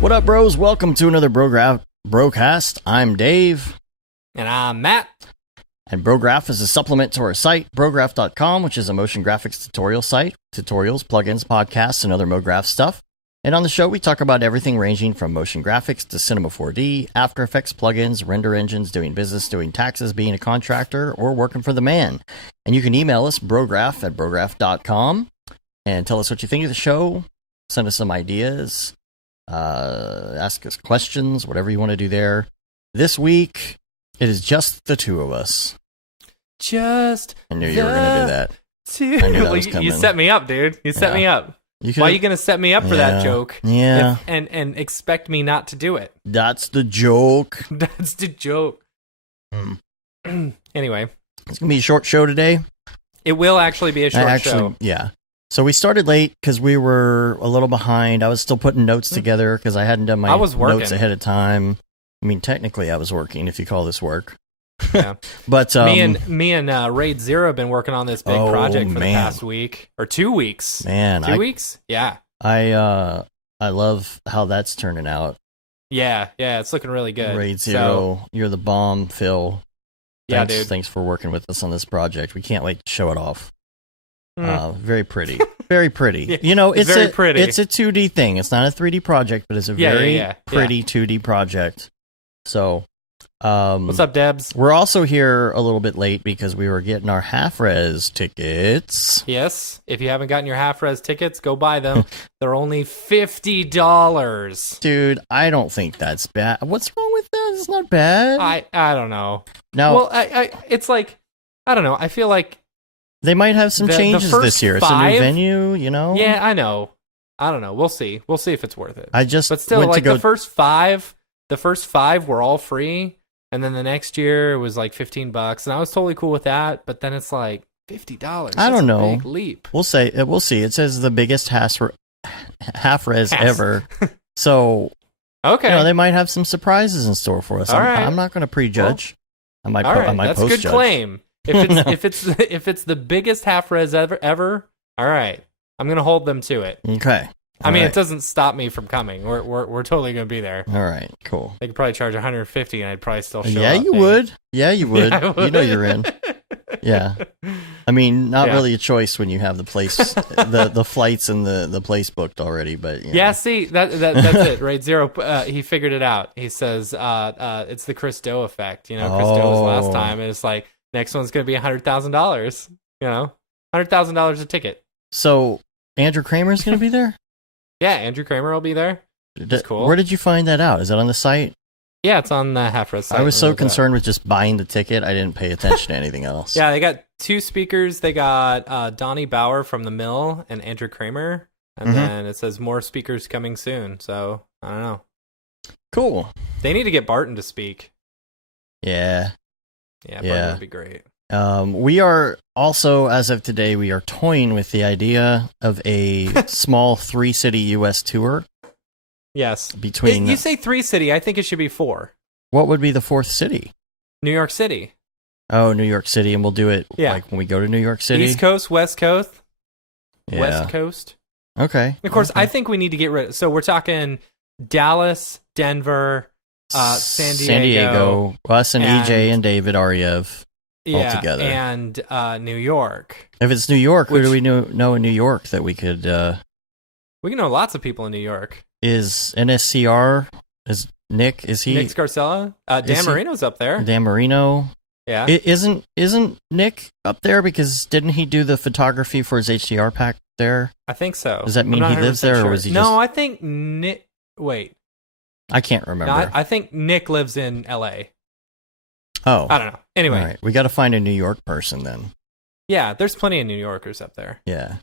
What up, bros? Welcome to another Brocast. I'm Dave. And I'm Matt. And Brograph is a supplement to our site, Brograph.com, which is a motion graphics tutorial site, tutorials, plugins, podcasts, and other MoGraph stuff. And on the show, we talk about everything ranging from motion graphics to Cinema 4D, After Effects plugins, render engines, doing business, doing taxes, being a contractor, or working for the man. And you can email us, brograph@brograph.com, and tell us what you think of the show. Send us some ideas. Ask us questions, whatever you want to do there. This week, it is just the two of us. I knew you were going to do that. I knew that was coming. You set me up, dude. You set me up. Why are you going to set me up for that joke? Yeah. And expect me not to do it? That's the joke. That's the joke. Anyway. It's going to be a short show today. It will actually be a short show. Yeah. So we started late because we were a little behind. I was still putting notes together because I hadn't done my notes ahead of time. I mean, technically I was working, if you call this work. Yeah. But me and Raid Zero have been working on this big project for the past week or 2 weeks. Man, 2 weeks? Yeah. I love how that's turning out. Yeah, it's looking really good. Raid Zero, you're the bomb, Phil. Yeah, dude. Thanks for working with us on this project. We can't wait to show it off. Very pretty. Very pretty. Yeah, you know, it's very pretty. It's a 2D thing. It's not a 3D project, but it's a very pretty 2D project. So, what's up, Debs? We're also here a little bit late because we were getting our half-res tickets. Yes. If you haven't gotten your half-res tickets, go buy them. They're only $50. Dude, I don't think that's bad. What's wrong with that? It's not bad. I don't know. No. Well, it's like, I don't know. I feel like they might have some changes this year. It's a new venue, you know? Yeah, I know. I don't know. We'll see. We'll see if it's worth it. But still, like the first five were all free, and then the next year it was like $15, and I was totally cool with that. But then it's like $50. I don't know. A big leap. We'll see. It says the biggest half-res ever. So, okay, they might have some surprises in store for us. I'm not going to prejudge. Well, I might that's post-judge. A good claim. If it's the biggest half-res ever, all right, I'm gonna hold them to it. Okay. I mean, it doesn't stop me from coming. We're totally gonna be there. All right, cool. They could probably charge $150, and I'd probably still show up. Yeah, you would. Yeah, you would. Yeah, I would. You know you're in. Yeah. I mean, not really a choice when you have the place, the flights and the place booked already. But yeah, see that's it. Raid Zero, he figured it out. He says it's the Chris Do effect. Chris Do was last time, and it's like. Next one's going to be $100,000. $100,000 a ticket. So Andrew Kramer's going to be there? Yeah, Andrew Kramer will be there. That's cool. Where did you find that out? Is that on the site? Yeah, it's on the half-res site. I was so concerned with just buying the ticket, I didn't pay attention to anything else. Yeah, they got 2 speakers. They got Donnie Bauer from The Mill and Andrew Kramer. And then it says more speakers coming soon. So, I don't know. Cool. They need to get Barton to speak. Yeah. Yeah, Barton would be great. We are also, as of today, we are toying with the idea of a small 3-city U.S. tour. Yes. You say 3-city, I think it should be 4. What would be the 4th city? New York City. Oh, New York City, and we'll do it like when we go to New York City? East Coast, West Coast. Yeah. West Coast. Okay. And of course, I think we need to get rid of... So we're talking Dallas, Denver... San Diego, us and EJ and David Ariev all together, and New York. If it's New York, who do we know in New York that we could? We can know lots of people in New York. Is NSCR? Is Nick? Is he? Nick Scarcella? Dan Marino's up there. Dan Marino. Yeah. Isn't Nick up there because didn't he do the photography for his HDR pack there? I think so. Does that mean he lives there, or was he? No, I think Nick. Wait. I can't remember. No, I think Nick lives in L.A. Oh. I don't know. Anyway. All right. We got to find a New York person then. Yeah, there's plenty of New Yorkers up there. Yeah.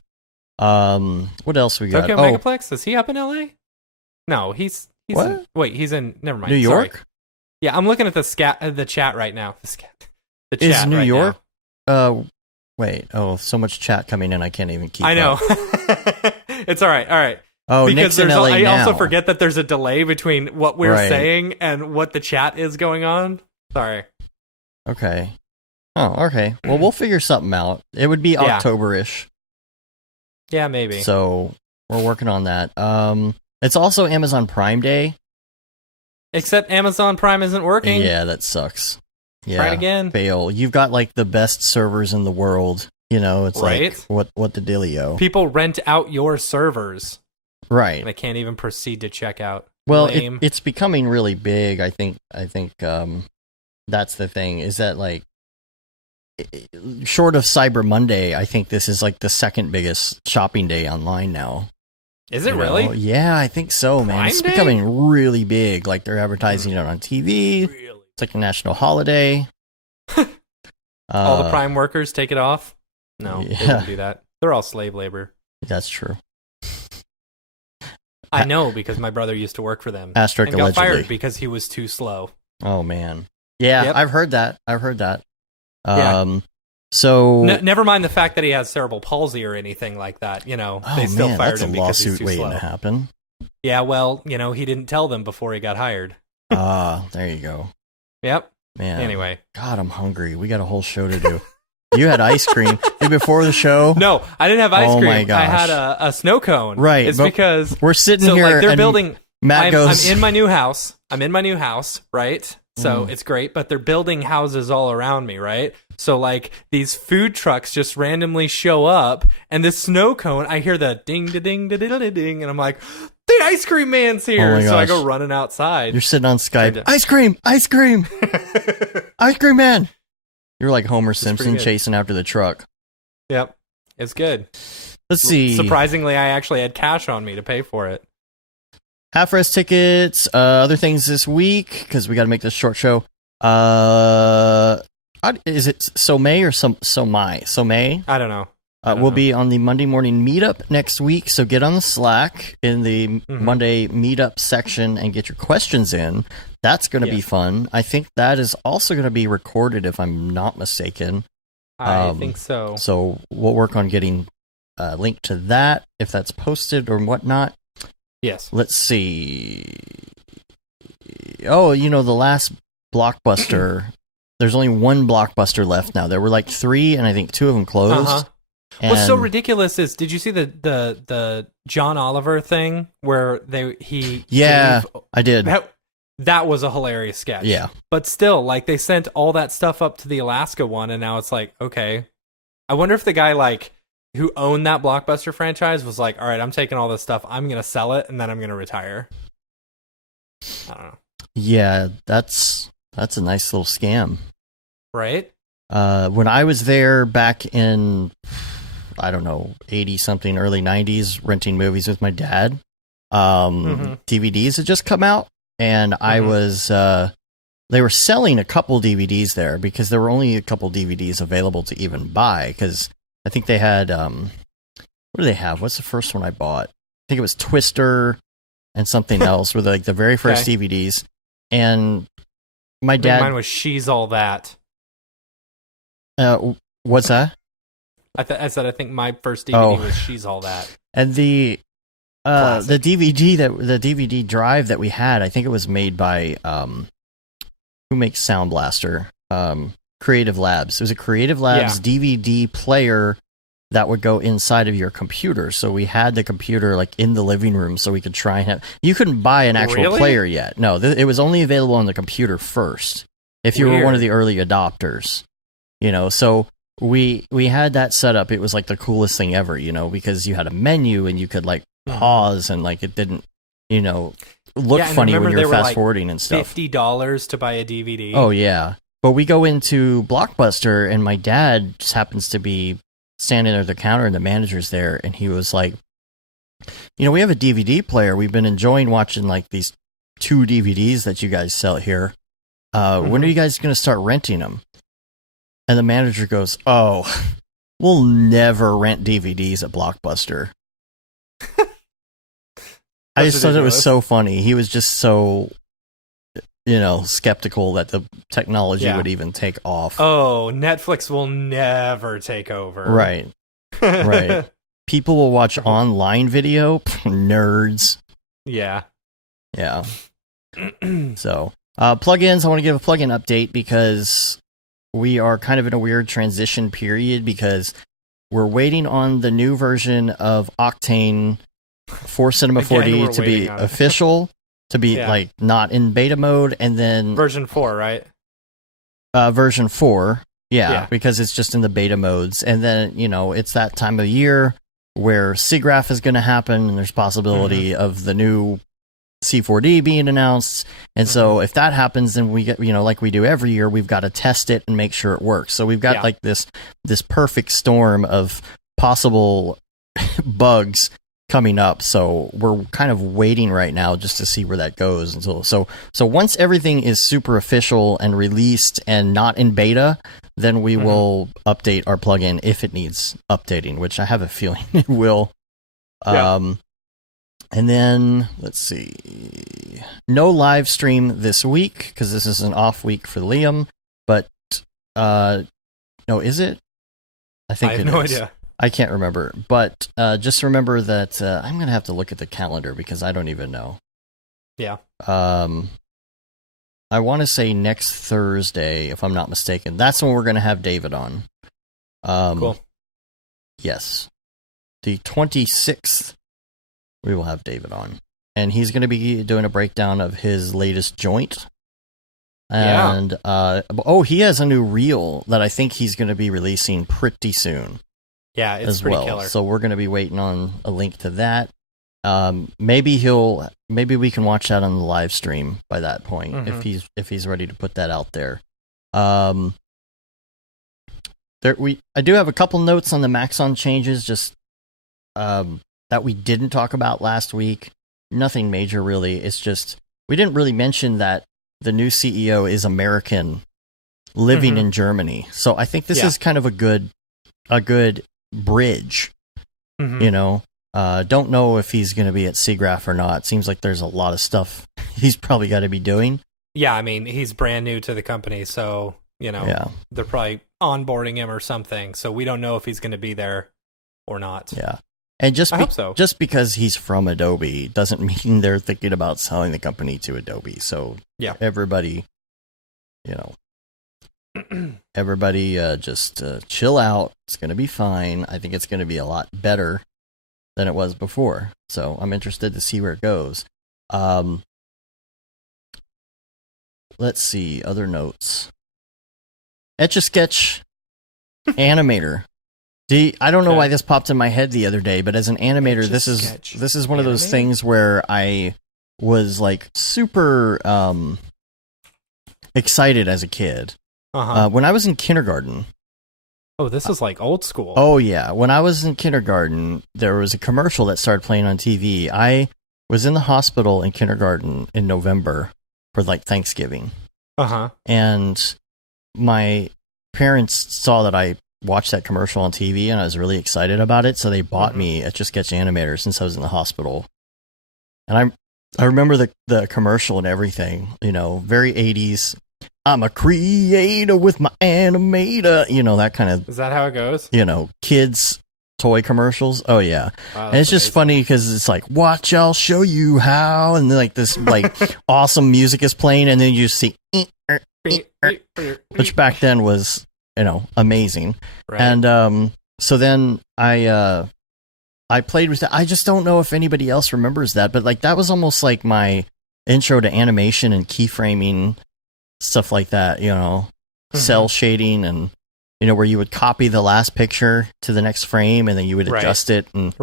What else we got? Tokyo Megaplex? Is he up in L.A.? No, he's what? Wait, he's in... Never mind. New York? Sorry. Yeah, I'm looking at the chat right now. The chat is New right York? Now. Wait. Oh, so much chat coming in, I can't even keep I know. up. It's all right. All right. Oh, because Nick's in LA now. I also forget that there's a delay between what we're saying and what the chat is going on. Sorry. Okay. Oh, okay. Well, we'll figure something out. It would be October-ish. Yeah, maybe. So we're working on that. It's also Amazon Prime Day. Except Amazon Prime isn't working. Yeah, that sucks. Yeah, try it again. Fail. You've got like the best servers in the world. You know, it's right? like what the dealio. People rent out your servers. Right. And they can't even proceed to check out. Well, it's becoming really big. I think that's the thing, is that like, short of Cyber Monday, I think this is like the second biggest shopping day online now. Is it really? Yeah, I think so, man. Prime It's Day? becoming really big. Like they're advertising it on TV. Really? It's like a national holiday. All the Prime workers take it off? No, they don't do that. They're all slave labor. That's true. I know, because my brother used to work for them. Asterisk and got allegedly. fired because he was too slow. Oh, man. Yeah, Yep. I've heard that. Yeah. So... never mind the fact that he has cerebral palsy or anything like that. You know, Oh, they still man, fired that's him a because he's lawsuit too waiting slow. to happen. Yeah, well, you know, he didn't tell them before he got hired. There you go. Yep. Man. Anyway. God, I'm hungry. We got a whole show to do. You had ice cream before the show? No, I didn't have ice cream. My gosh. I had a snow cone. Right. It's because we're sitting so here like they're and building. Matt goes... I'm in my new house. Right? So it's great, but they're building houses all around me, right? So like these food trucks just randomly show up, and this snow cone, I hear the ding da ding da da da ding, and I'm like, the ice cream man's here. So I go running outside. You're sitting on Skype. Ice cream, ice cream, ice cream man. You're like Homer Simpson chasing after the truck. Yep, it's good. Let's see. Surprisingly, I actually had cash on me to pay for it. Half-Rest tickets, other things this week, because we got to make this short show. Is it Somay or Somai? Somay? I don't know. We'll be on the Monday morning meetup next week, so get on the Slack in the Monday meetup section and get your questions in. That's going to be fun. I think that is also going to be recorded, if I'm not mistaken. I think so. So we'll work on getting a link to that, if that's posted or whatnot. Yes. Let's see. Oh, you know, the last Blockbuster, there's only one Blockbuster left now. There were like 3, and I think 2 of them closed. What's so ridiculous is, did you see the John Oliver thing where I did. That was a hilarious sketch. Yeah. But still, like, they sent all that stuff up to the Alaska one, and now it's like, okay. I wonder if the guy, like, who owned that Blockbuster franchise was like, all right, I'm taking all this stuff, I'm going to sell it, and then I'm going to retire. I don't know. Yeah, that's a nice little scam. Right? When I was there back in, I don't know, 80-something, early 90s, renting movies with my dad, DVDs had just come out, and I was... they were selling a couple DVDs there because there were only a couple DVDs available to even buy, because I think they had... what do they have? What's the first one I bought? I think it was Twister and something else were like the very first DVDs. And my dad... Mine was She's All That. What's that? I said I think my first DVD was She's All That. And the DVD drive that we had, I think it was made by who makes Sound Blaster? Creative Labs. It was a Creative Labs DVD player that would go inside of your computer. So we had the computer like in the living room, so we could try and have... You couldn't buy an actual player yet. No, it was only available on the computer first, if you were one of the early adopters. You know, so we had that set up. It was like the coolest thing ever, you know, because you had a menu and you could like pause, and like it didn't, you know, look funny when you were fast forwarding and stuff. $50 to buy a DVD. Oh yeah. But we go into Blockbuster, and my dad just happens to be standing there at the counter, and the manager's there, and he was like, you know, we have a DVD player. We've been enjoying watching like these 2 DVDs that you guys sell here. When are you guys going to start renting them? And the manager goes, oh, we'll never rent DVDs at Blockbuster. I just thought it was so funny. He was just so, you know, skeptical that the technology would even take off. Oh, Netflix will never take over. Right. Right. People will watch online video. Nerds. Yeah. Yeah. So, plugins, I want to give a plugin update because we are kind of in a weird transition period because we're waiting on the new version of Octane for Cinema Again, 4D we're to be waiting on it. official, to be Yeah. like not in beta mode, and then Version 4, right? version 4. Yeah. Because it's just in the beta modes. And then, it's that time of year where SIGGRAPH is going to happen, and there's possibility of the new C4D being announced. And so if that happens, then we get, like we do every year, we've got to test it and make sure it works. So we've got like this perfect storm of possible bugs coming up. So we're kind of waiting right now just to see where that goes until so once everything is super official and released and not in beta, then we will update our plugin if it needs updating, which I have a feeling it will. And then let's see, no live stream this week because this is an off week for Liam, but no, is it? I think I have it no is. idea. I can't remember, but just remember that I'm going to have to look at the calendar because I don't even know. Yeah. I want to say next Thursday, if I'm not mistaken. That's when we're going to have David on. Cool. Yes. The 26th, we will have David on. And he's going to be doing a breakdown of his latest joint. And, he has a new reel that I think he's going to be releasing pretty soon. Yeah, it's as pretty well. killer. So we're going to be waiting on a link to that. Maybe we can watch that on the live stream by that point if he's ready to put that out there. I do have a couple notes on the Maxon changes, just that we didn't talk about last week. Nothing major really. It's just we didn't really mention that the new CEO is American, living in Germany. So I think this is kind of a good bridge. Don't know if he's going to be at SIGGRAPH or not. Seems like there's a lot of stuff he's probably got to be doing. Yeah, I mean, he's brand new to the company, so, they're probably onboarding him or something, so we don't know if he's going to be there or not. Yeah. And I hope so. Just because he's from Adobe doesn't mean they're thinking about selling the company to Adobe. So, everybody, just chill out. It's going to be fine. I think it's going to be a lot better than it was before. So I'm interested to see where it goes. Let's see, other notes. Etch-a-Sketch animator. I don't know why this popped in my head the other day, but as an animator, this is one of those things where I was like super excited as a kid. When I was in kindergarten. Oh, this is like old school. Oh, yeah. When I was in kindergarten, there was a commercial that started playing on TV. I was in the hospital in kindergarten in November for like Thanksgiving. And my parents saw that I watched that commercial on TV and I was really excited about it. So they bought me Etch-a-Sketch animator since I was in the hospital. And I remember the commercial and everything, very 80s. I'm a creator with my animator, that kind of. Is that how it goes? Kids toy commercials. Oh yeah. Wow, and it's just funny because it's like, watch, I'll show you how. And then like this like awesome music is playing. And then you see, which back then was, amazing. Right. And so then I played with that. I just don't know if anybody else remembers that, but like that was almost like my intro to animation and keyframing. Stuff like that, cell shading and, where you would copy the last picture to the next frame and then you would adjust it. And,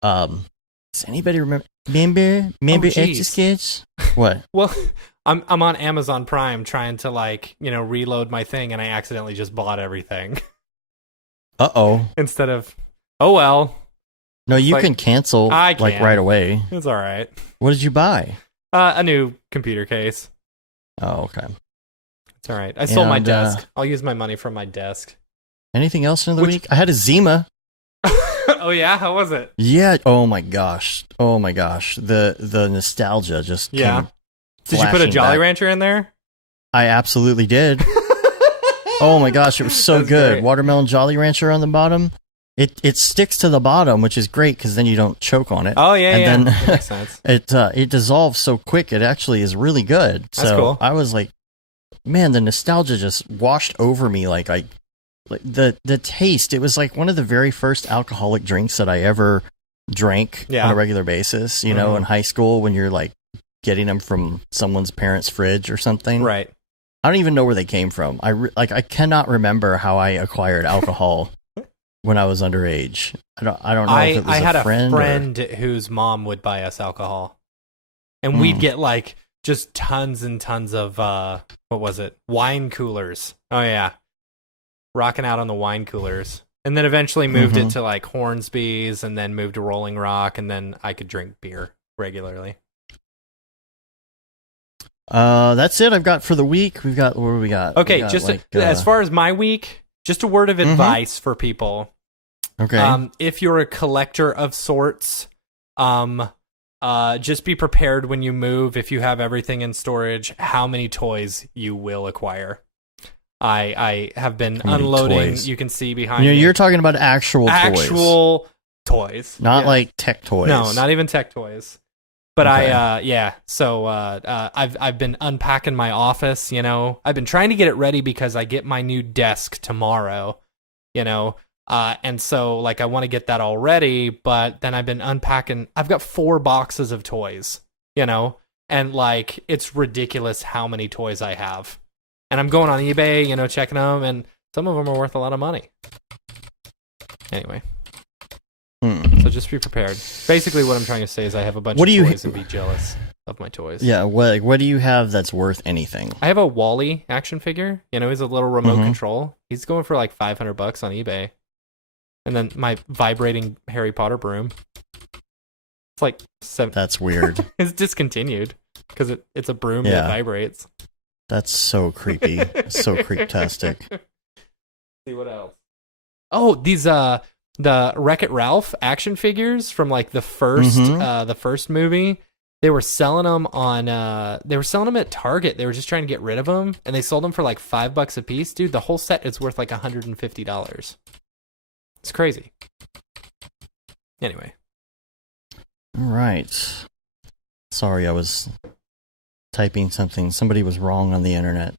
does anybody remember Etch-a-Sketch? What? Well, I'm on Amazon Prime trying to reload my thing and I accidentally just bought everything. Instead of, oh well. No, you can cancel right away. It's all right. What did you buy? A new computer case. Oh, okay. It's all right. I sold my desk. I'll use my money from my desk. Anything else in the week? I had a Zima. Oh, yeah? How was it? Yeah. Oh, my gosh. The nostalgia just came. Did you put a Jolly Rancher in there? I absolutely did. Oh, my gosh. It was so good. Great. Watermelon Jolly Rancher on the bottom. It sticks to the bottom, which is great because then you don't choke on it. Oh, yeah, and then that makes sense. It dissolves so quick. It actually is really good. That's cool. I was like, man, the nostalgia just washed over me. Like the taste. It was like one of the very first alcoholic drinks that I ever drank on a regular basis, you know, in high school when you're like getting them from someone's parents' fridge or something. Right. I don't even know where they came from. I cannot remember how I acquired alcohol when I was underage. I don't know if it was I had a friend whose mom would buy us alcohol. And we'd get like just tons and tons of what was it? Wine coolers. Oh yeah. Rocking out on the wine coolers. And then eventually moved it to like Hornsby's and then moved to Rolling Rock, and then I could drink beer regularly. That's it I've got for the week. What do we got? Okay, as far as my week, just a word of advice for people. Okay. If you're a collector of sorts, just be prepared when you move, if you have everything in storage, how many toys you will acquire. I have been unloading. Toys? You can see behind me. You're talking about actual toys. Not like tech toys. No, not even tech toys. But okay. So I've been unpacking my office, you know. I've been trying to get it ready because I get my new desk tomorrow, you know. And so like I want to get that all ready, but then I've been unpacking. I've got 4 boxes of toys, you know, and like it's ridiculous how many toys I have. And I'm going on eBay, you know, checking them, and some of them are worth a lot of money. Anyway. So just be prepared. Basically what I'm trying to say is I have a bunch of toys and be jealous of my toys. Yeah, what do you have that's worth anything? I have a Wall-E action figure. You know, he's a little remote control. He's going for like $500 on eBay. And then my vibrating Harry Potter broom. It's like That's weird. It's discontinued because it's a broom that vibrates. That's so creepy. So creeptastic. See what else? Oh, these the Wreck-It Ralph action figures from like the first movie. They were selling them at Target. They were just trying to get rid of them, and they sold them for like $5 a piece. Dude, the whole set is worth like $150. It's crazy. Anyway. All right. Sorry, I was typing something. Somebody was wrong on the internet.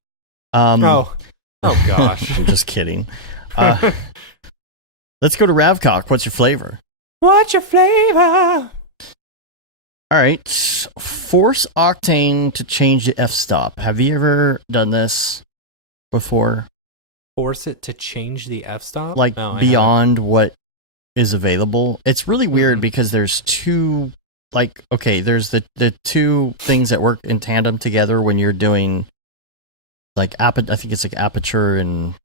Oh gosh. I'm just kidding. Let's go to Ravcock. What's your flavor? What's your flavor? All right. Force Octane to change the f-stop. Have you ever done this before? Force it to change the f-stop? Like beyond what is available? It's really weird because there's two... Like, okay, there's the two things that work in tandem together when you're doing like I think it's like aperture and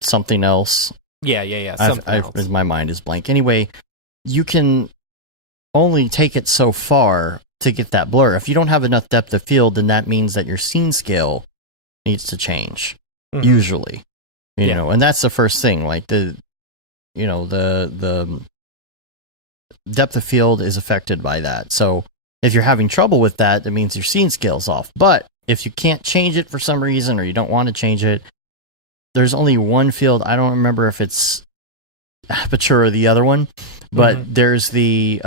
something else. Yeah. Something else. My mind is blank. Anyway, you can only take it so far to get that blur. If you don't have enough depth of field, then that means that your scene scale needs to change. Usually, you know, and that's the first thing. Like the depth of field is affected by that. So if you're having trouble with that, that means your scene scale's off. But if you can't change it for some reason or you don't want to change it, there's only one field. I don't remember if it's aperture or the other one, but there's the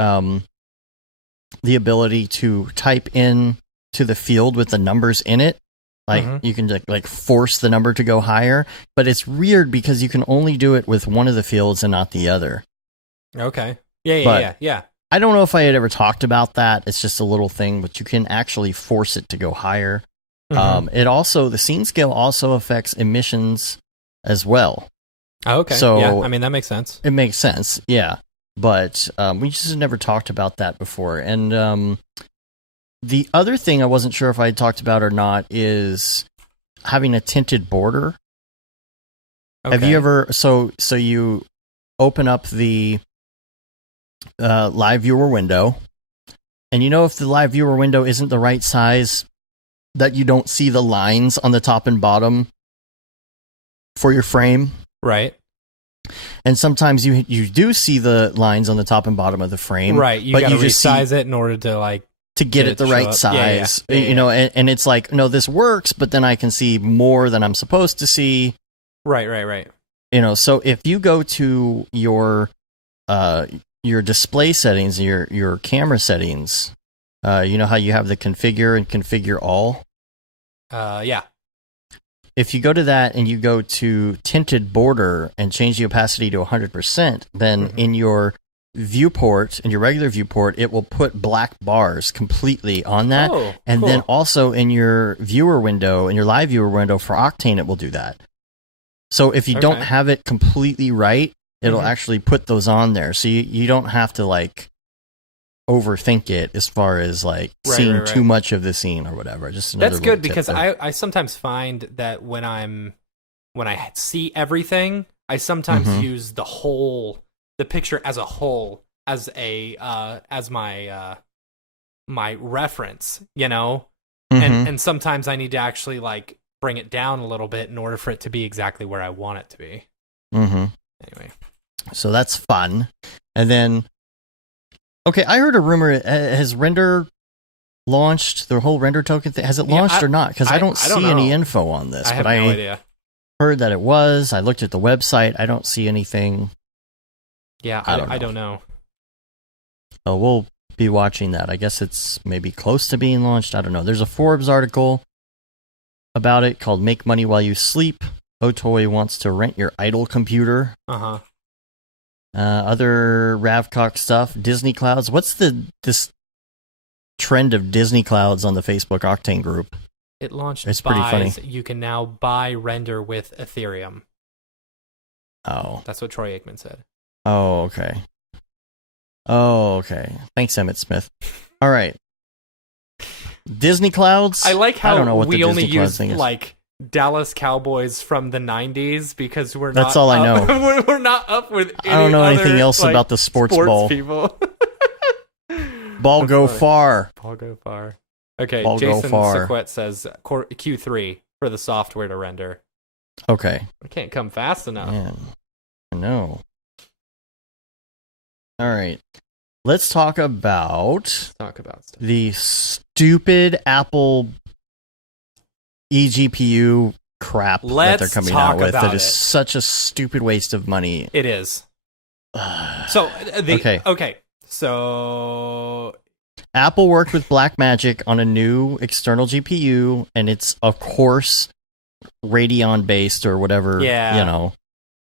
ability to type in to the field with the numbers in it. Like you can like force the number to go higher, but it's weird because you can only do it with one of the fields and not the other. Okay. Yeah. I don't know if I had ever talked about that. It's just a little thing, but you can actually force it to go higher. The scene scale also affects emissions as well. Oh, okay. So, yeah, I mean, that makes sense. It makes sense, yeah. But we just never talked about that before. And the other thing I wasn't sure if I had talked about or not is having a tinted border. Okay. Have you ever... So you open up the live viewer window, and you know if the live viewer window isn't the right size, that you don't see the lines on the top and bottom for your frame, right? And sometimes you do see the lines on the top and bottom of the frame, right? You got to resize it in order to get it the right size, you know. And it's like, no, this works, but then I can see more than I'm supposed to see, right. You know, so if you go to your display settings, your camera settings, you know how you have the configure and configure all? Yeah. If you go to that and you go to tinted border and change the opacity to 100%, then in your viewport, in your regular viewport, it will put black bars completely on that. And cool. then also in your viewer window, in your live viewer window for Octane, it will do that. So if you don't have it completely right, it'll actually put those on there. So you don't have to like overthink it as far as like seeing too much of the scene or whatever. Just another That's good, tip because there. I sometimes find that when I see everything, I sometimes use the picture as a whole as my my reference, you know? And sometimes I need to actually like bring it down a little bit in order for it to be exactly where I want it to be. Anyway. So that's fun. And then, okay, I heard a rumor. Has Render launched the whole Render token thing? Has it launched or not? Because I don't see any info on this. I have no idea. Heard that it was. I looked at the website. I don't see anything. Yeah, I don't know. Oh, we'll be watching that. I guess it's maybe close to being launched. I don't know. There's a Forbes article about it called "Make Money While You Sleep." Otoy wants to rent your idle computer. Other Ravcock stuff. Disney Clouds. What's this trend of Disney Clouds on the Facebook Octane group? It launched. It's pretty funny. You can now buy Render with Ethereum. Oh, that's what Troy Aikman said. Oh, okay. Thanks, Emmett Smith. All right. Disney Clouds. I like how I don't know what we the only Disney Clouds use thing is. like Dallas Cowboys from the 90s because we're That's not all I know. we're not up with any I don't know other, anything else like, about the sports ball. people. Ball That's go funny. far. Ball go far. Okay, Ball go Jason far. Sequet says Q3 for the software to render. Okay. It can't come fast enough. Man, I know. All right. Let's talk about stuff. The stupid Apple eGPU crap that they're coming out with. That is such a stupid waste of money. It is. Okay. So Apple worked with Blackmagic on a new external GPU, and it's of course Radeon based or whatever. Yeah. You know,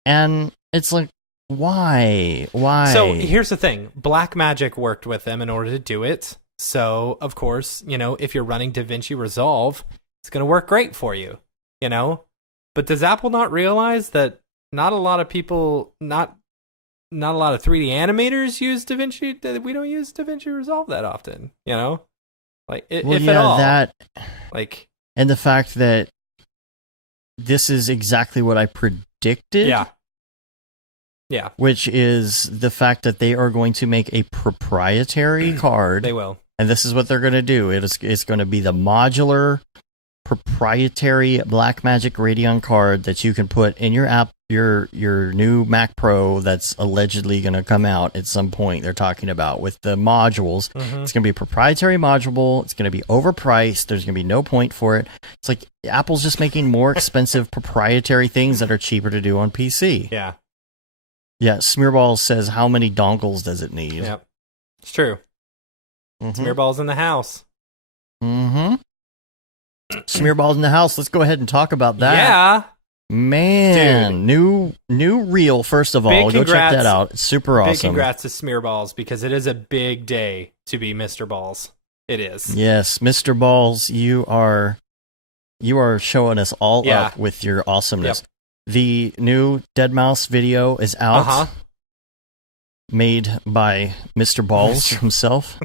and it's like, why? So here's the thing: Blackmagic worked with them in order to do it. So of course, you know, if you're running DaVinci Resolve, it's going to work great for you. You know, but does Apple not realize that not a lot of people, not a lot of 3D animators use DaVinci? That we don't use DaVinci Resolve that often. You know, like if at all. That like, and the fact that this is exactly what I predicted. Yeah. Which is the fact that they are going to make a proprietary card. They will. And this is what they're going to do. It's going to be the modular proprietary Blackmagic Radeon card that you can put in your app, your new Mac Pro that's allegedly going to come out at some point. They're talking about with the modules. It's going to be a proprietary module. It's going to be overpriced. There's going to be no point for it. It's like Apple's just making more expensive proprietary things that are cheaper to do on PC. Yeah. Yeah, Smearball says, how many dongles does it need? Yep. It's true. Smearball's in the house. Smearball's in the house. Let's go ahead and talk about that. Yeah. Man, dude. new reel, first of all. Go check that out. It's super awesome. Big congrats to Smearballs, because it is a big day to be Mr. Balls. It is. Yes, Mr. Balls, you are showing us all up with your awesomeness. Yep. The new Dead Mouse video is out, made by Mr. Balls himself.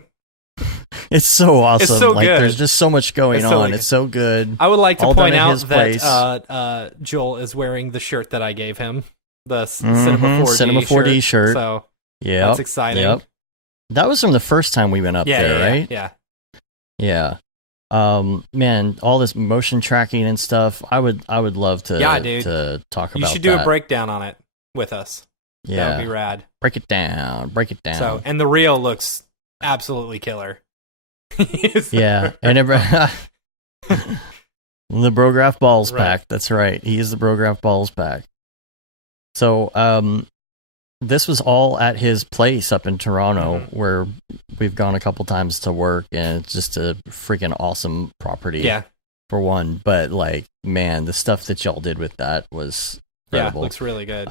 It's so awesome. It's so good. There's just so much going on. It's so good. I would like to point out that Joel is wearing the shirt that I gave him, the Cinema 4D shirt. So that's exciting. Yep. That was from the first time we went up there, right? Yeah. Man, all this motion tracking and stuff. I would love to to talk about that. You should do a breakdown on it with us. Yeah. That would be rad. Break it down. So, and the reel looks absolutely killer. Yeah. And the Brograph Balls pack. That's right. He is the Brograph Balls pack. So, this was all at his place up in Toronto, where we've gone a couple times to work, and it's just a freaking awesome property. Yeah. For one, but like, man, the stuff that y'all did with that was incredible. Yeah, looks really good.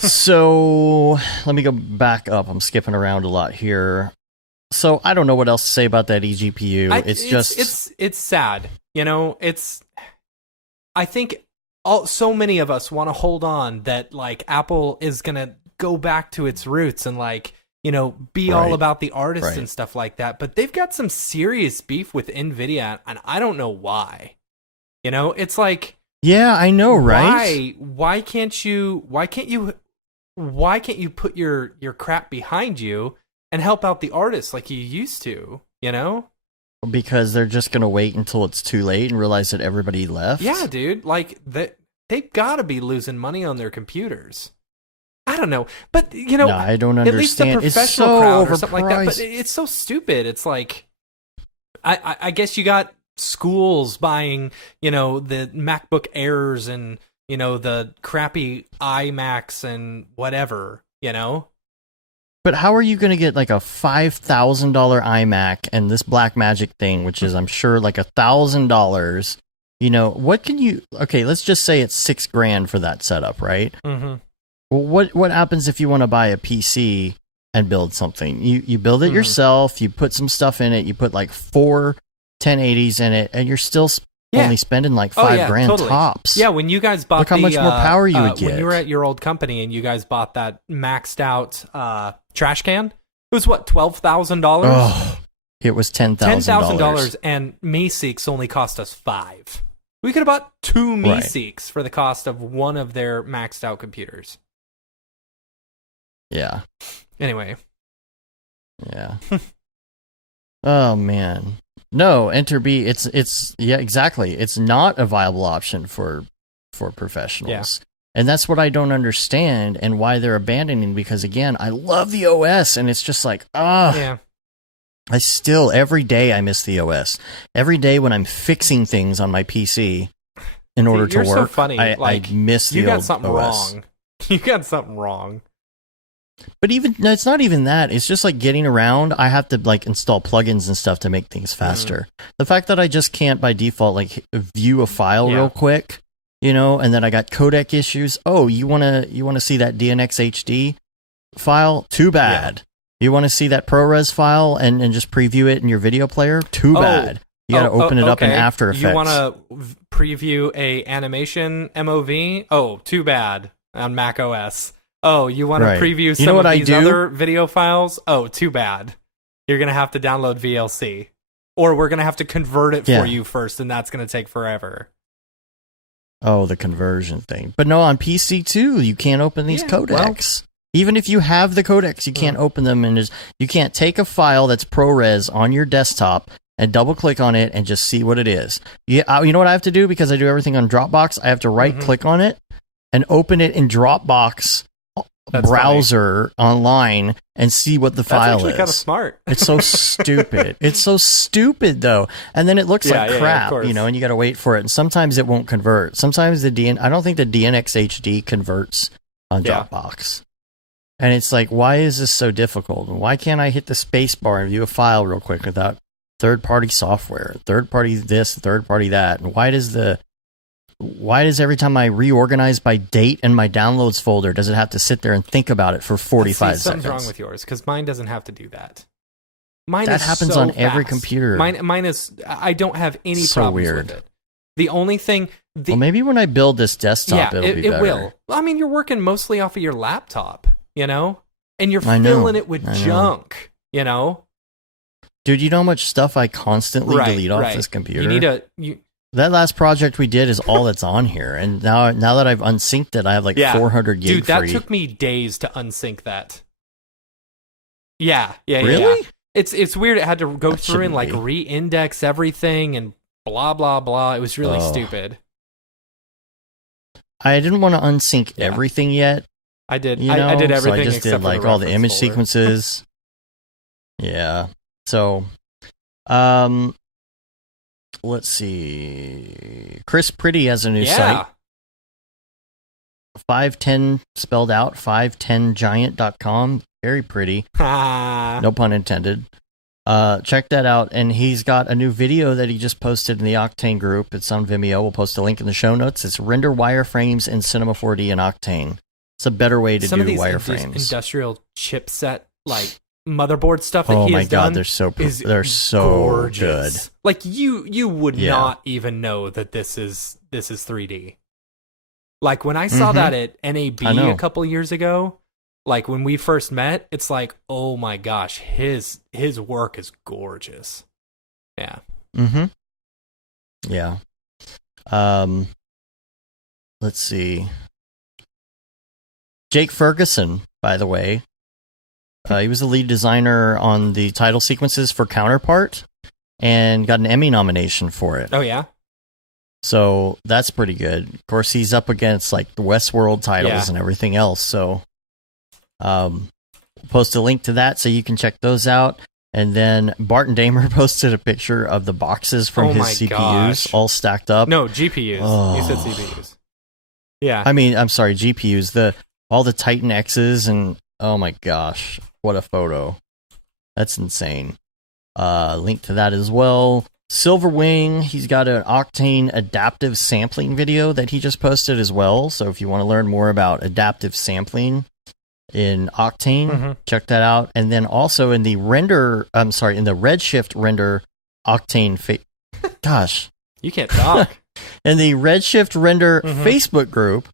So let me go back up. I'm skipping around a lot here. So I don't know what else to say about that eGPU. It's sad. I think so many of us want to hold on that like Apple is gonna go back to its roots and like be all about the artists and stuff like that. But they've got some serious beef with NVIDIA, and I don't know why. It's like, yeah, I know, right? Why can't you put your crap behind you and help out the artists like you used to? Because they're just gonna wait until it's too late and realize that everybody left. Yeah, dude. Like they've got to be losing money on their computers. I don't know, but no, I don't understand. At least the professional crowd or something like that. But it's so stupid. It's like, I guess you got schools buying, the MacBook Airs and the crappy iMacs and whatever, But how are you going to get like a $5,000 iMac and this Blackmagic thing, which is I'm sure like $1,000? What can you? Okay, let's just say it's $6,000 for that setup, right? Mm-hmm. Well, what happens if you want to buy a PC and build something? You build it yourself. You put some stuff in it. You put like 4 1080s in it, and you're still only spending like $5,000 totally. tops. Yeah, when you guys bought, look how much more power you would get. When you were at your old company and you guys bought that maxed out trash can, it was what, $12,000? Oh, it was $10,000. $10,000, and MeSeeks only cost us $5,000. We could have bought 2 MeSeeks for the cost of one of their maxed out computers. Yeah. Anyway. Yeah. Oh man. No, Enter B. It's yeah, exactly. It's not a viable option for professionals, and that's what I don't understand and why they're abandoning. Because again, I love the OS, and it's just like yeah. I still every day I miss the OS. Every day when I'm fixing things on my PC in order to work, so funny. I miss the old OS. You got something wrong. You got something wrong. But it's not even that. It's just like getting around. I have to like install plugins and stuff to make things faster. The fact that I just can't by default like view a file real quick, and then I got codec issues. Oh, you wanna see that DNX HD file? Too bad. Yeah. You want to see that ProRes file and just preview it in your video player? Too bad. You got to open it up in After Effects. You want to preview a animation MOV? Oh, too bad on Mac OS. Oh, you want to preview some of these other video files? Oh, too bad. You're going to have to download VLC. Or we're going to have to convert it for you first, and that's going to take forever. Oh, the conversion thing. But no, on PC too, you can't open these codecs. Even if you have the codecs, you can't open them, and you can't take a file that's ProRes on your desktop and double-click on it and just see what it is. You know what I have to do? Because I do everything on Dropbox, I have to right-click on it and open it in Dropbox browser online and see what the file is. That's actually kind of smart. It's so stupid. It's so stupid though. And then it looks like crap, and you got to wait for it. And sometimes it won't convert. Sometimes I don't think the DNX HD converts on Dropbox. And it's like, why is this so difficult? Why can't I hit the space bar and view a file real quick without third-party software, third-party this, third-party that? And why does every time I reorganize by date in my downloads folder, does it have to sit there and think about it for 45 seconds? Something's wrong with yours, because mine doesn't have to do that. That happens on every computer. Mine is, I don't have any problems with it. The only thing... well, maybe when I build this desktop, it'll be better. It will. I mean, you're working mostly off of your laptop, and you're filling it with junk, Dude, you know how much stuff I constantly delete off this computer? That last project we did is all that's on here, and now that I've unsynced it, I have like 400 gig free. Dude, that took me days to unsync that. Yeah. Really? It's weird. It had to go through and like re-index everything and blah blah blah. It was really stupid. I didn't want to unsync everything yet. I did. I did everything. So I just except did like for all the image folder. sequences. Yeah. So, let's see. Chris Pretty has a new site. 510 spelled out, 510giant.com. Very pretty. No pun intended. Check that out. And he's got a new video that he just posted in the Octane group. It's on Vimeo. We'll post a link in the show notes. It's render wireframes in Cinema 4D and Octane. It's a better way to some do of these wireframes. Industrial chipset like motherboard stuff that Oh he my has god, done they're so gorgeous. good. Like you would not even know that this is 3D. Like when I saw that at NAB a couple years ago, like when we first met, it's like, oh my gosh, his work is gorgeous. Yeah. Yeah. Let's see. Jake Ferguson, by the way, he was the lead designer on the title sequences for Counterpart and got an Emmy nomination for it. Oh, yeah? So that's pretty good. Of course, he's up against like the Westworld titles and everything else. So post a link to that so you can check those out. And then Barton Damer posted a picture of the boxes from his CPUs all stacked up. No, GPUs. Oh. You said CPUs. Yeah. I mean, I'm sorry, GPUs. All the Titan X's and oh my gosh, what a photo. That's insane. Link to that as well. Silverwing, he's got an Octane adaptive sampling video that he just posted as well. So if you want to learn more about adaptive sampling in Octane, check that out. And then also in the Redshift render Octane, gosh, you can't talk. In the Redshift render Facebook group,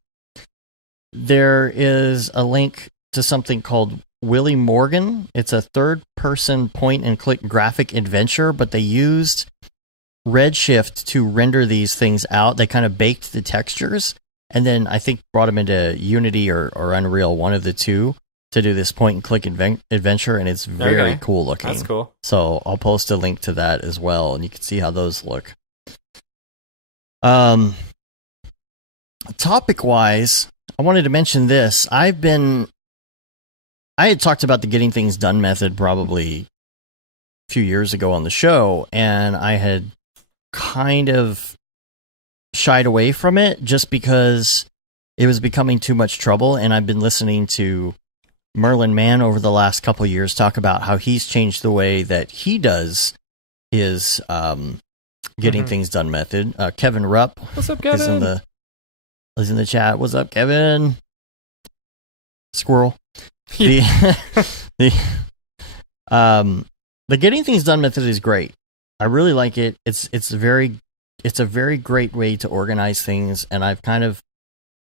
there is a link to something called Willie Morgan. It's a third-person point-and-click graphic adventure, but they used Redshift to render these things out. They kind of baked the textures, and then I think brought them into Unity or Unreal, one of the two, to do this point-and-click adventure, and it's very cool looking. That's cool. So I'll post a link to that as well, and you can see how those look. Topic-wise, I wanted to mention this. I had talked about the getting things done method probably a few years ago on the show, and I had kind of shied away from it just because it was becoming too much trouble, and I've been listening to Merlin Mann over the last couple of years talk about how he's changed the way that he does his getting things done method. Kevin Rupp, what's up, Kevin? Is in the chat. What's up, Kevin? Squirrel. The getting things done method is great. I really like it. It's a very great way to organize things, and I've kind of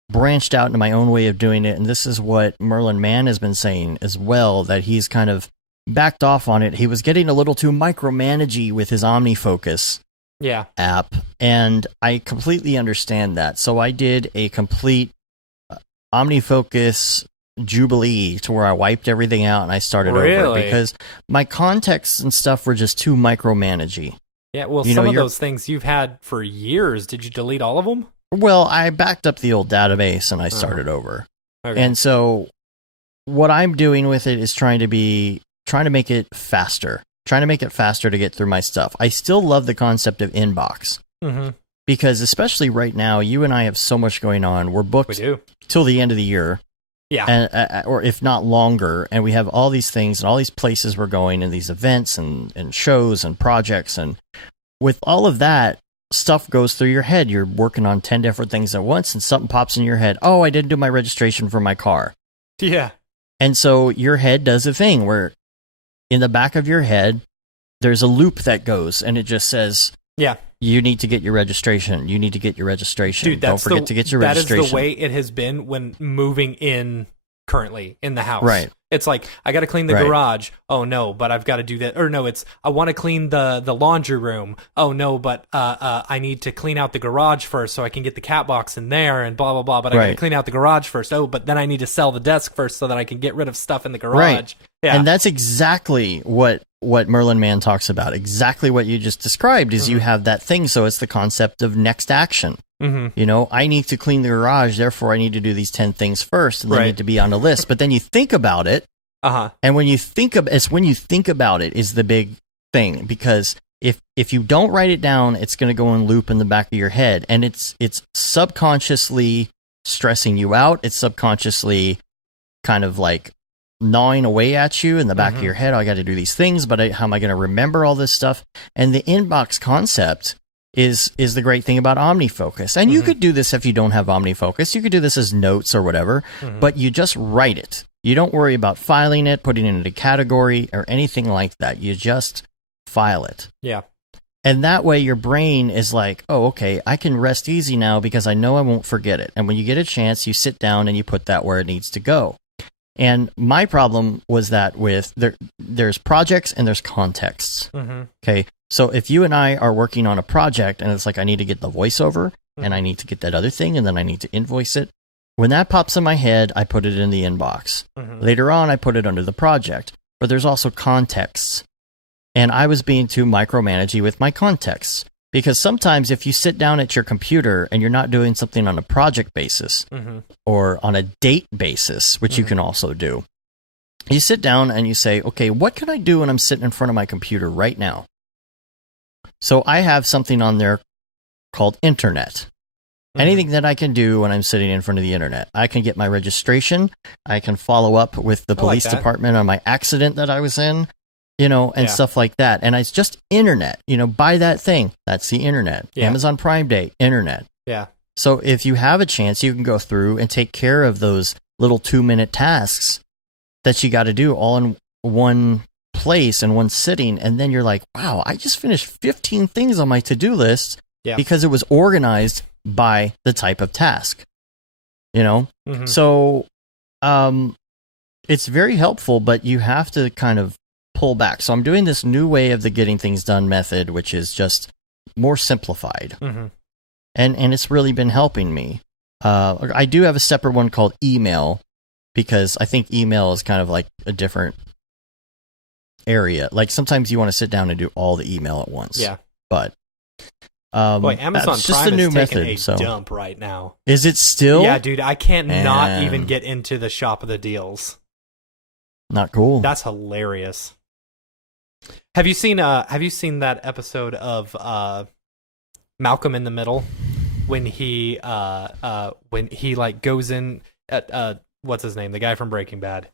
branched out into my own way of doing it. And this is what Merlin Mann has been saying as well, that he's kind of backed off on it. He was getting a little too micromanagey with his OmniFocus app, and I completely understand that. So I did a complete OmniFocus Jubilee to where I wiped everything out and I started over because my contexts and stuff were just too micromanagey. Yeah, well, some of those things you've had for years. Did you delete all of them? Well, I backed up the old database and I started over. Okay. And so what I'm doing with it is trying to make it faster. Trying to make it faster to get through my stuff. I still love the concept of inbox. Because especially right now, you and I have so much going on. We're booked till the end of the year. Yeah. And, or if not longer. And we have all these things and all these places we're going and these events and shows and projects. And with all of that, stuff goes through your head. You're working on 10 different things at once and something pops in your head. Oh, I didn't do my registration for my car. Yeah. And so your head does a thing where in the back of your head, there's a loop that goes and it just says, you need to get your registration. You need to get your registration. Dude, don't forget to get your registration. That is the way it has been when moving in currently in the house. Right. It's like, I got to clean the garage. Oh, no, but I've got to do that. Or no, it's, I want to clean the laundry room. Oh, no, but I need to clean out the garage first so I can get the cat box in there and blah, blah, blah. But I got to clean out the garage first. Oh, but then I need to sell the desk first so that I can get rid of stuff in the garage. Right. Yeah. And that's exactly what Merlin Mann talks about. Exactly what you just described is you have that thing. So it's the concept of next action. You know, I need to clean the garage, therefore I need to do these 10 things first, and they need to be on the list. But then you think about it, and when you think about it is the big thing, because if you don't write it down, it's going to go in loop in the back of your head, and it's subconsciously stressing you out. It's subconsciously kind of like gnawing away at you in the back of your head. Oh, I got to do these things, but how am I going to remember all this stuff? And the inbox concept is the great thing about OmniFocus. And you could do this if you don't have OmniFocus. You could do this as notes or whatever, but you just write it. You don't worry about filing it, putting it into a category, or anything like that. You just file it. Yeah. And that way your brain is like, oh, okay, I can rest easy now because I know I won't forget it. And when you get a chance, you sit down and you put that where it needs to go. And my problem was that with there's projects and there's contexts. Okay. So if you and I are working on a project and it's like I need to get the voiceover and I need to get that other thing and then I need to invoice it, when that pops in my head, I put it in the inbox. Later on, I put it under the project. But there's also contexts. And I was being too micromanagey with my contexts. Because sometimes if you sit down at your computer and you're not doing something on a project basis or on a date basis, which you can also do, you sit down and you say, okay, what can I do when I'm sitting in front of my computer right now? So I have something on there called internet. Anything that I can do when I'm sitting in front of the internet. I can get my registration. I can follow up with the police department on my accident that I was in. And stuff like that. And it's just internet, buy that thing. That's the internet. Amazon Prime Day, internet. Yeah. So if you have a chance, you can go through and take care of those little 2-minute tasks that you got to do all in one place and one sitting. And then you're like, wow, I just finished 15 things on my to-do list because it was organized by the type of task, So it's very helpful, but you have to kind of pull back. So I'm doing this new way of the getting things done method, which is just more simplified. And it's really been helping me. I do have a separate one called email because I think email is kind of like a different area. Like sometimes you want to sit down and do all the email at once. Yeah. But boy, Amazon Prime is taking a dump right now. Is it still? Yeah, dude, I can't not even get into the shop of the deals. Not cool. That's hilarious. Have you seen that episode of Malcolm in the Middle when he like goes in at what's his name? The guy from Breaking Bad.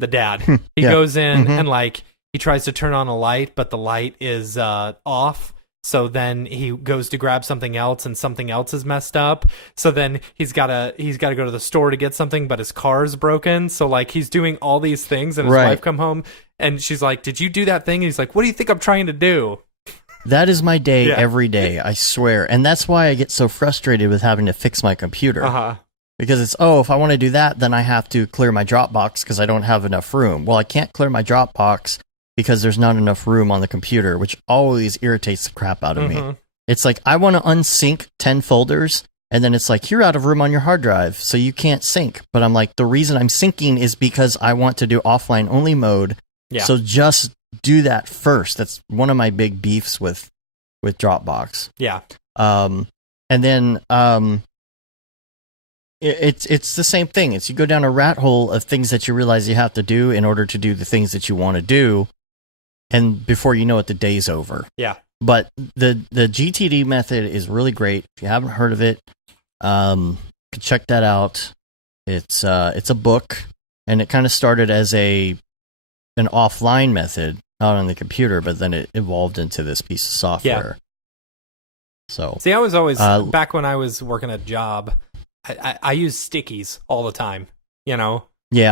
The dad. He goes in and like he tries to turn on a light, but the light is off. So then he goes to grab something else and something else is messed up. So then he's gotta go to the store to get something, but his car's broken. So like he's doing all these things and his wife come home and she's like, "Did you do that thing?" And he's like, "What do you think I'm trying to do?" That is my day every day, I swear. And that's why I get so frustrated with having to fix my computer. Because it's, if I want to do that, then I have to clear my Dropbox because I don't have enough room. Well, I can't clear my Dropbox because there's not enough room on the computer, which always irritates the crap out of me. It's like, I want to unsync 10 folders, and then it's like, you're out of room on your hard drive, so you can't sync. But I'm like, the reason I'm syncing is because I want to do offline only mode. Yeah. So just do that first. That's one of my big beefs with Dropbox. Yeah. And then it's the same thing. It's you go down a rat hole of things that you realize you have to do in order to do the things that you want to do. And before you know it, the day's over. Yeah. But the GTD method is really great. If you haven't heard of it, check that out. It's a book, and it kind of started as an offline method out on the computer, but then it evolved into this piece of software. Yeah. So see, I was always back when I was working a job, I used stickies all the time. Yeah.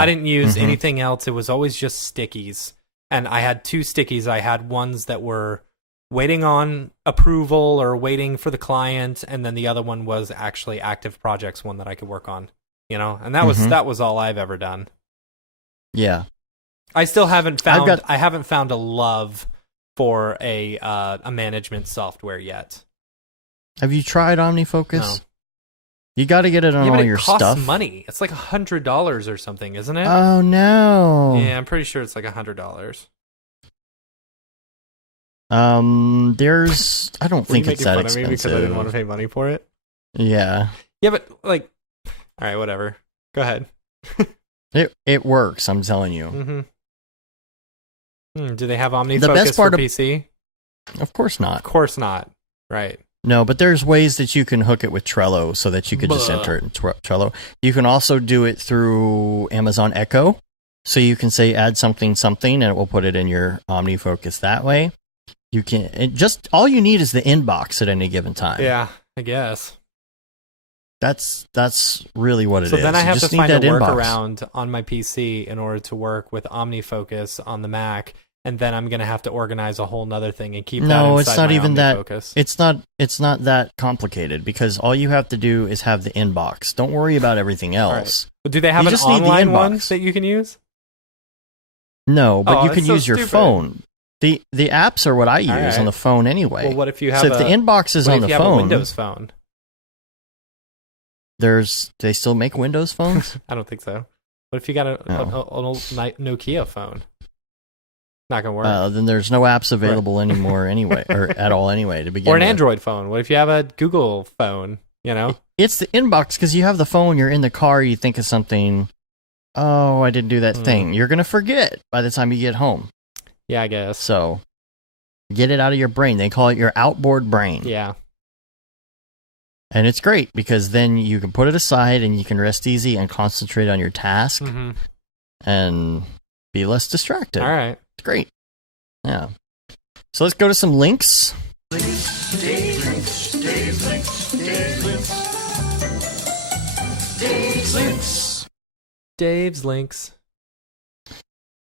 I didn't use anything else. It was always just stickies. And I had 2 stickies. I had ones that were waiting on approval or waiting for the client, and then the other one was actually active projects, one that I could work on. And that was all I've ever done. Yeah. I still haven't found I haven't found a love for a management software yet. Have you tried OmniFocus? No. You got to get it on all your stuff. It costs money. It's like $100 or something, isn't it? Oh no! Yeah, I'm pretty sure it's like $100. I don't think it's that expensive. Of me because I didn't want to pay money for it. Yeah. Yeah, but like, all right, whatever. Go ahead. It works. I'm telling you. Do they have OmniFocus for PC? Of course not. Of course not. Right. No, but there's ways that you can hook it with Trello so that you could just enter it in Trello. You can also do it through Amazon Echo. So you can say add something, and it will put it in your OmniFocus that way. You can just all you need is the inbox at any given time. Yeah, I guess. That's really what it is. So then I have to find a inbox. workaround on my PC in order to work with OmniFocus on the Mac, and then I'm gonna have to organize a whole nother thing and keep that inside it's not my even OmniFocus. that. It's not that complicated because all you have to do is have the inbox. Don't worry about everything else. Right. Do they have an online one that you can use? No, but you can so use your stupid. phone. The apps are what I use on the phone anyway. Well, what if you have if the inbox is on the phone? A Windows phone? They still make Windows phones? I don't think so. What if you got an old Nokia phone? Not gonna work. Then there's no apps available anymore anyway, or at all anyway to begin or an with. Android phone. What if you have a Google phone? You know, it's the inbox because you have the phone. You're in the car. You think of something. Oh, I didn't do that thing. You're gonna forget by the time you get home. Yeah, I guess. So get it out of your brain. They call it your outboard brain. Yeah. And it's great because then you can put it aside and you can rest easy and concentrate on your task and be less distracted. All right. It's great. Yeah. So let's go to some links. Dave's links.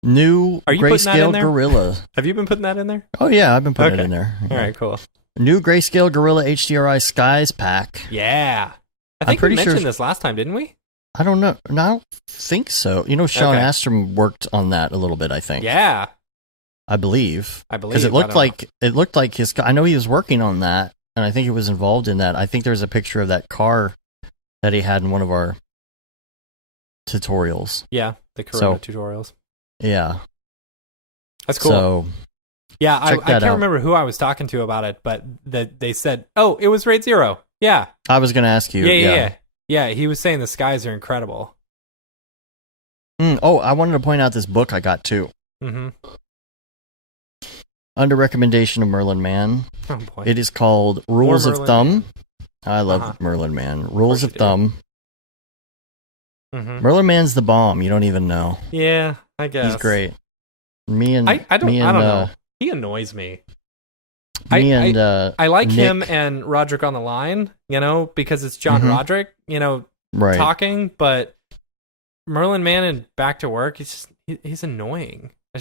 New Grayscale Gorilla. Have you been putting that in there? Oh, yeah. I've been putting it in there. All right, cool. New Grayscale Gorilla HDRI Skies pack. Yeah. I think we mentioned this last time, didn't we? I don't know. No, I don't think so. You know, Sean Astrom worked on that a little bit, I think. Yeah. I believe. Because it looked like his... I know he was working on that, and I think he was involved in that. I think there's a picture of that car that he had in one of our tutorials. Yeah, the Corona tutorials. Yeah. That's cool. So... Yeah, I can't remember who I was talking to about it, but they said, "Oh, it was RAID 0." Yeah, I was going to ask you. Yeah. He was saying the skies are incredible. I wanted to point out this book I got too. Under recommendation of Merlin Mann. Oh boy! It is called Rules of Thumb. I love Merlin Mann. Rules of Thumb. Merlin Mann's the bomb. You don't even know. Yeah, I guess he's great. I don't know. He annoys me. I like Nick. him and Roderick on the Line, because it's John Roderick, talking, but Merlin Mann and Back to Work, he's annoying. I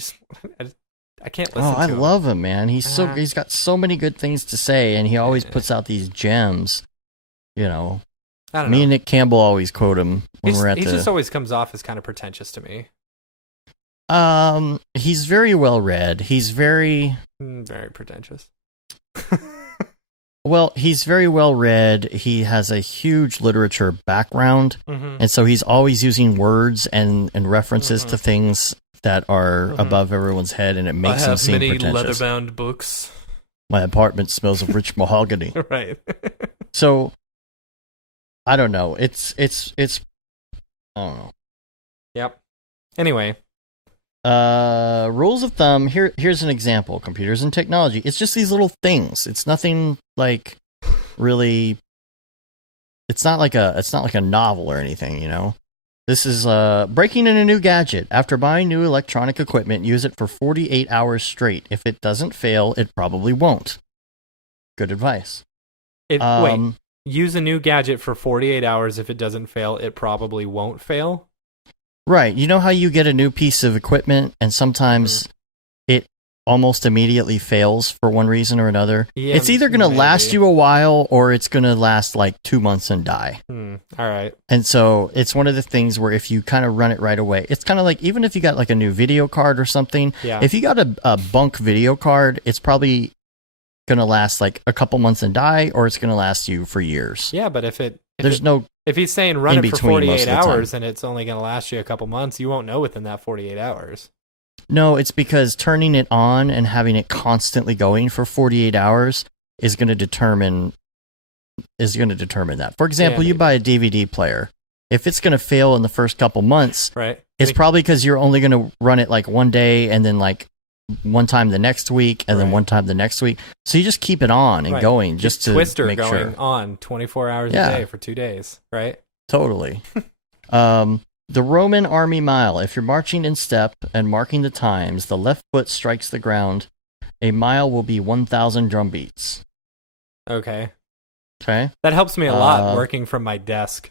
can't listen to him. I love him, man. He's got so many good things to say, and he always puts out these gems, I don't know. Me and Nick Campbell always quote him when we're at he just always comes off as kind of pretentious to me. He's very well read. He's very pretentious. Well, he's very well read. He has a huge literature background, and so he's always using words and references to things that are above everyone's head, and it makes him seem pretentious. I have many leather-bound books. My apartment smells of rich mahogany. Right. So, I don't know. It's I don't know. Yep. Anyway. Rules of thumb. Here's an example. Computers and technology. It's just these little things. It's nothing like really. It's not like a novel or anything. This is breaking in a new gadget. After buying new electronic equipment, use it for 48 hours straight. If it doesn't fail, it probably won't. Good advice. Wait. Use a new gadget for 48 hours. If it doesn't fail, it probably won't fail. Right. You know how you get a new piece of equipment and sometimes it almost immediately fails for one reason or another? Yeah, it's either going to last you a while or it's going to last like 2 months and die. All right. And so it's one of the things where if you kind of run it right away, it's kind of like even if you got like a new video card or something, if you got a bunk video card, it's probably going to last like a couple months and die, or it's going to last you for years. Yeah, but if he's saying run it for 48 hours and it's only going to last you a couple months, you won't know within that 48 hours. No, it's because turning it on and having it constantly going for 48 hours is going to determine that. For example, you buy a DVD player. If it's going to fail in the first couple months, right, it's probably because you're only going to run it like one day and then like one time the next week and then one time the next week. So you just keep it on and going just to Twister make going on 24 hours a day for 2 days, right? Totally. The Roman army mile. If you're marching in step and marking the times, the left foot strikes the ground A mile will be 1,000 drum beats. Okay. Okay. That helps me a lot working from my desk.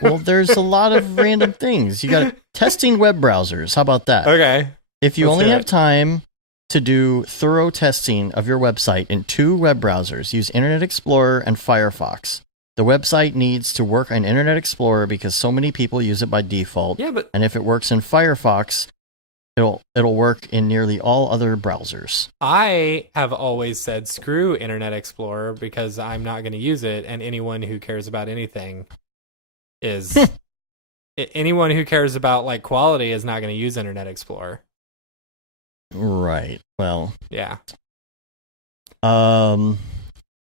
Well, there's a lot of random things. You got testing web browsers. How about that? Okay. If you Let's only hear have it. time to do thorough testing of your website in 2 web browsers, use Internet Explorer and Firefox. The website needs to work on Internet Explorer because so many people use it by default. Yeah, but And if it works in Firefox, it'll work in nearly all other browsers. I have always said screw Internet Explorer because I'm not going to use it, and anyone who cares about anything is anyone who cares about like quality is not going to use Internet Explorer. Right. Well, Yeah. our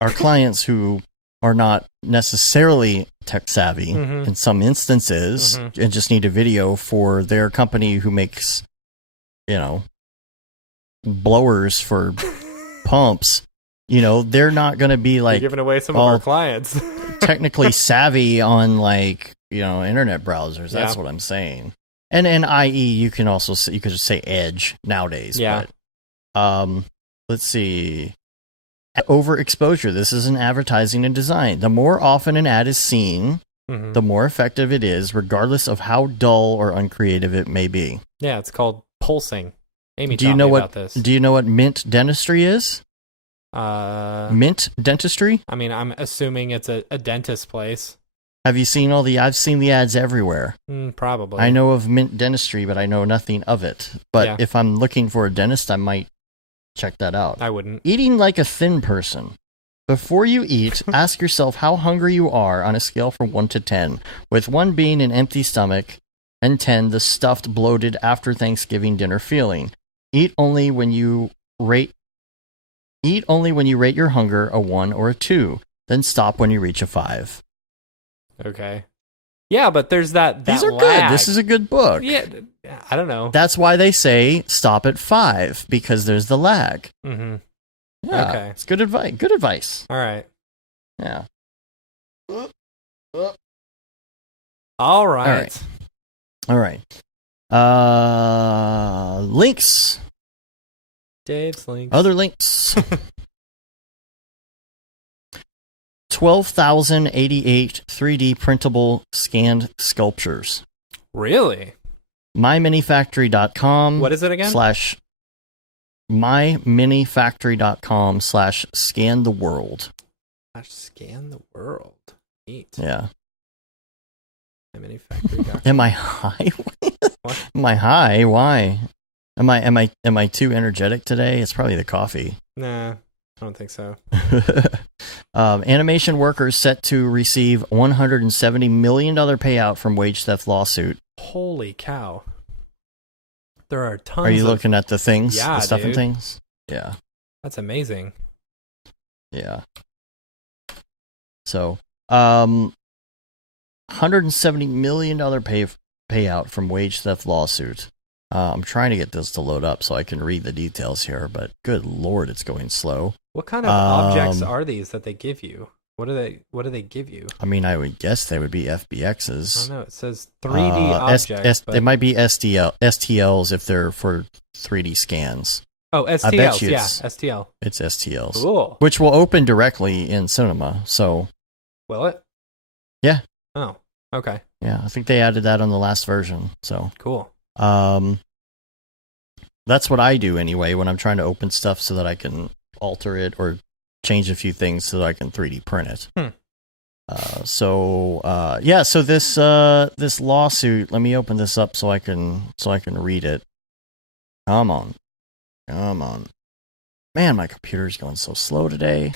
clients who are not necessarily tech savvy in some instances and just need a video for their company who makes, blowers for pumps, they're not going to be like You're giving away some of our clients. technically savvy on internet browsers. That's what I'm saying. And IE, you can also you could just say Edge nowadays. Yeah. But, let's see. Overexposure. This is in advertising and design. The more often an ad is seen, the more effective it is, regardless of how dull or uncreative it may be. Yeah, it's called pulsing. Amy taught me about this. Do you know what Mint Dentistry is? Mint Dentistry? I mean, I'm assuming it's a dentist place. Have you seen I've seen the ads everywhere. Probably. I know of Mint Dentistry, but I know nothing of it. But if I'm looking for a dentist, I might check that out. I wouldn't. Eating like a thin person. Before you eat, ask yourself how hungry you are on a scale from 1 to 10, with 1 being an empty stomach and 10 the stuffed, bloated after Thanksgiving dinner feeling. Eat only when you rate your hunger a 1 or a 2, then stop when you reach a 5. Okay. Yeah, but there's that These are lag. good. This is a good book. Yeah, I don't know. That's why they say stop at 5, because there's the lag. Mm-hmm. Yeah, Okay. it's good advice. Good advice. All right. Yeah. All right. All right. Links. Dave's links. Other links. 12,088 3D printable scanned sculptures. Really? MyMiniFactory.com. What is it again? MyMiniFactory.com/scan the world. Scan the world. Neat. Yeah. MyMiniFactory.com. Am I high? What? Am I high? Why? Am I too energetic today? It's probably the coffee. Nah, I don't think so. Animation workers set to receive $170 million payout from wage theft lawsuit. Holy cow. There are tons. Are you looking at the things? Yeah, the stuff dude. and things? Yeah. That's amazing. Yeah. So, $170 million payout from wage theft lawsuit. I'm trying to get this to load up so I can read the details here, but good lord, it's going slow. What kind of objects are these that they give you? What do they give you? I mean, I would guess they would be I FBXs. don't know. It says 3D objects. They might be STLs if they're for 3D scans. Oh, I bet STLs. you Yeah, it's- STL. It's STLs. Cool. Which will open directly in Cinema. So, Will it? Yeah. Oh, okay. yeah, I think they added that on the last version. So, Cool. that's what I do anyway when I'm trying to open stuff so that I can alter it or change a few things so that I can 3D print it. So this lawsuit, let me open this up so I can read it. Come on. Man, my computer's going so slow today.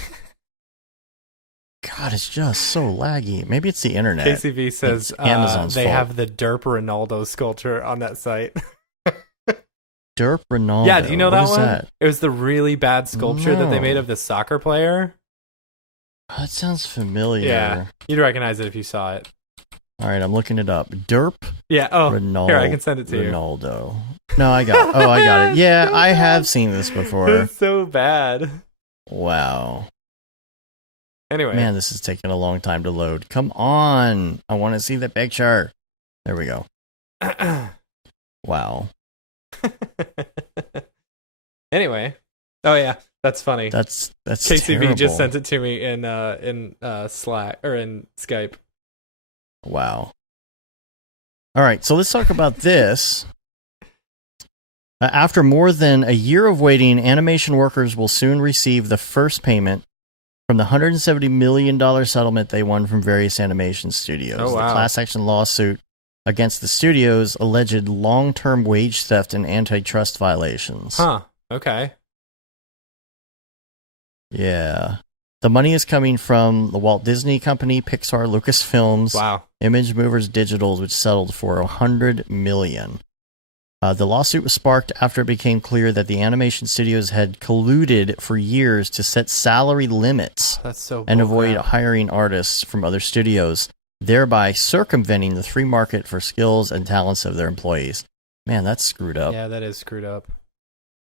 God, it's just so laggy. Maybe it's the internet. KCV says It's Amazon's they fault. have the Derp Ronaldo sculpture on that site. Derp Ronaldo. Yeah, do you know What that is one? that? It was the really bad sculpture that they No. made of the soccer player. Oh, that sounds familiar. Yeah, you'd recognize it if you saw it. All right, I'm looking it up. Derp Yeah. Oh, Ronaldo. here I can send it to you. Ronaldo. No, I got it. Yeah, I have seen this before. It's so bad. Wow. Anyway, Man, this is taking a long time to load. Come on. I want to see the picture. There we go. Wow. Anyway, Oh yeah, that's funny. That's KCV terrible. just sent it to me in Slack or in Skype. Wow. All right, so let's talk about this. After more than a year of waiting, animation workers will soon receive the first payment from the $170 million settlement they won from various animation studios. Oh, wow. The class action lawsuit against the studios alleged long-term wage theft and antitrust violations. Huh. Okay. Yeah. The money is coming from the Walt Disney Company, Pixar, Lucasfilms, Wow. Image Movers Digital, which settled for $100 million. The lawsuit was sparked after it became clear that the animation studios had colluded for years to set salary limits That's so and bullcrap. avoid hiring artists from other studios, thereby circumventing the free market for skills and talents of their employees. Man, that's screwed up. Yeah, that is screwed up.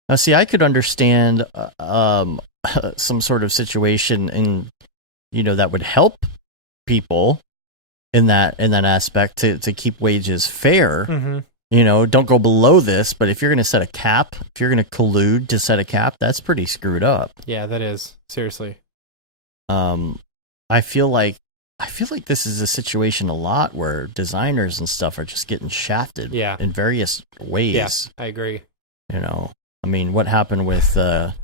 Now, see, I could understand some sort of situation that would help people in that aspect to keep wages fair. Mm-hmm. Don't go below this, but if you're going to set a cap, if you're going to collude to set a cap, that's pretty screwed up. Yeah, that is. Seriously. I feel like this is a situation a lot where designers and stuff are just getting shafted in various ways. Yeah, I agree. I mean, what happened with what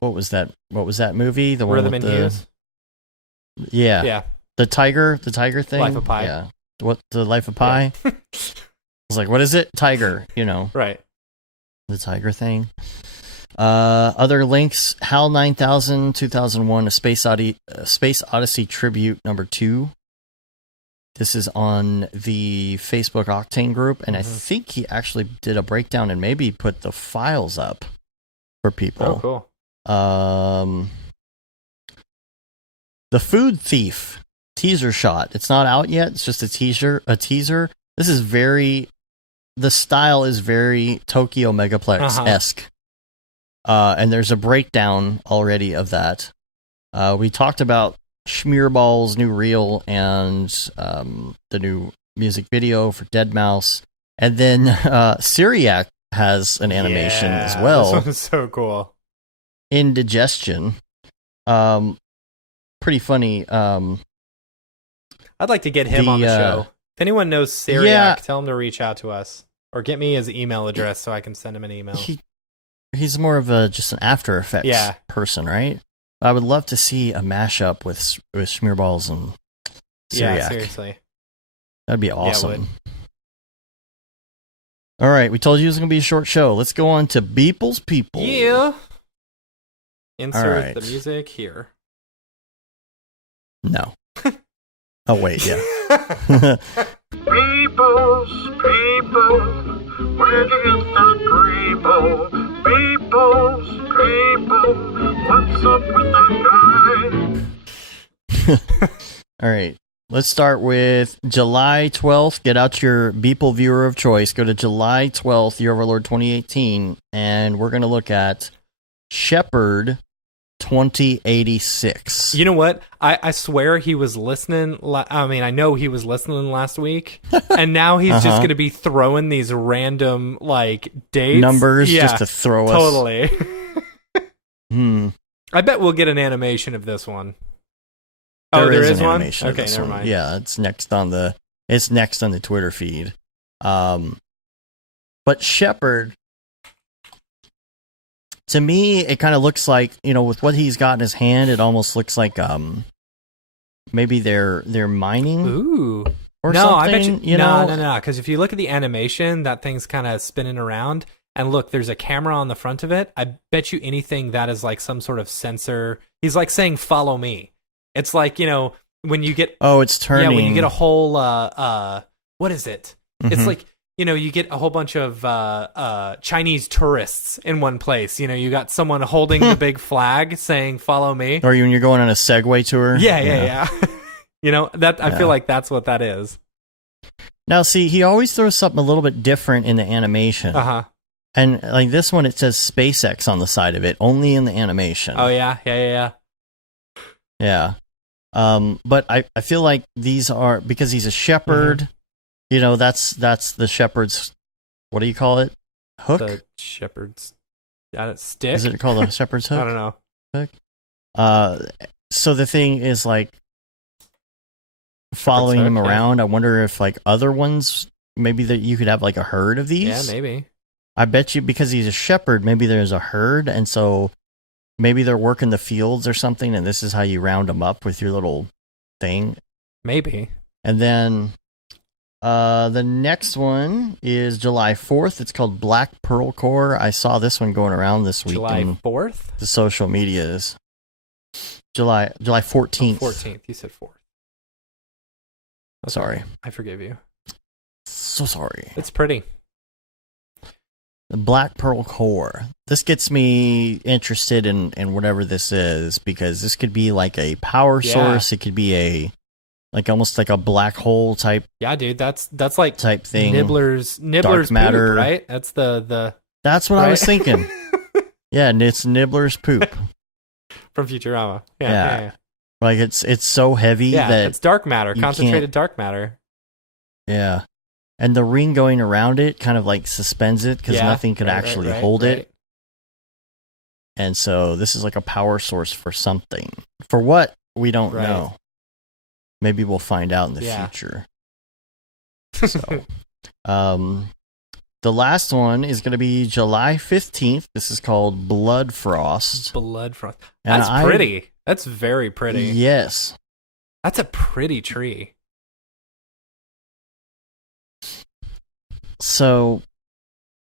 was that movie? The one Rhythm with and the Hues? Yeah. The tiger thing? Life of Pi. Yeah. What, the Life of Pi? Yeah. I was like, what is it? Tiger, Right. The tiger thing. Other links: HAL 9000 2001 A Space Odyssey Tribute #2. This is on the Facebook Octane group, and I think he actually did a breakdown and maybe put the files up for people. Oh, cool. The Food Thief teaser shot. It's not out yet. It's just a teaser. This is the style is very Tokyo Megaplex-esque. And there's a breakdown already of that. We talked about Schmearball's new reel and the new music video for Deadmau5. And then Syriac has an animation as well. This one's so cool. Indigestion. Pretty funny. I'd like to get him on the show. If anyone knows Syriac, tell him to reach out to us. Or get me his email address so I can send him an email. He's more of just an After Effects person, right? I would love to see a mashup with Schmearballs and Syriac. Yeah, seriously. That'd be awesome. Yeah, it would. All right, we told you it was going to be a short show. Let's go on to Beeple's People. Yeah. Insert right. the music here. No. Oh, wait, yeah. People's people, where'd you get that people? People's people, what's up with that guy? All right, let's start with July 12th. Get out your Beeple viewer of choice. Go to July 12th, Year of Our Lord 2018, and we're going to look at Shepherd 2086. You know what? I swear he was listening. I know he was listening last week, and now he's just going to be throwing these random dates, numbers, just to throw us. Totally. I bet we'll get an animation of this one. There is one. Okay, never mind. Yeah, it's next on the Twitter feed. But Shepherd. To me, it kind of looks like, with what he's got in his hand, it almost looks like maybe they're mining. Ooh. Or no, something. I bet you. No. Because if you look at the animation, that thing's kind of spinning around. And look, there's a camera on the front of it. I bet you anything that is like some sort of sensor. He's like saying, "Follow me." It's like, when you get... Oh, it's turning. Yeah, when you get a whole... what is it? Mm-hmm. It's like... you get a whole bunch of Chinese tourists in one place. You got someone holding the big flag saying, "Follow me." Or when you're going on a Segway tour. Yeah. I feel like that's what that is. Now, see, he always throws something a little bit different in the animation. And like this one, it says SpaceX on the side of it, only in the animation. Oh, yeah. Yeah. But I feel like these are, because he's a shepherd... that's the shepherd's, what do you call it? Hook? The shepherd's, Got it. Stick. Is it called a shepherd's hook? I don't know. So the thing is like following him around. I wonder if like other ones, maybe that you could have like a herd of these. Yeah, maybe. I bet you because he's a shepherd, maybe there's a herd, and so maybe they're working the fields or something, and this is how you round them up with your little thing. Maybe. And then the next one is July 4th. It's called Black Pearl Core. I saw this one going around this week. July 4th? The social medias. July 14th. 14th. You said 4th. Okay. Sorry. I forgive you. So sorry. It's pretty. The Black Pearl Core. This gets me interested in whatever this is, because this could be like a power source. It could be like almost like a black hole type. Yeah, dude, that's like type thing. Nibbler's dark matter, poop, right? That's the. That's what I was thinking. Yeah, and it's Nibbler's poop from Futurama. Yeah. Like it's so heavy that it's dark matter, concentrated dark matter. Yeah. And the ring going around it kind of like suspends it because nothing could actually hold it. And so this is like a power source for something. For what? We don't know. Maybe we'll find out in the future. So, the last one is going to be July 15th. This is called Blood Frost. Blood Frost. That's pretty. That's very pretty. Yes. That's a pretty tree. So,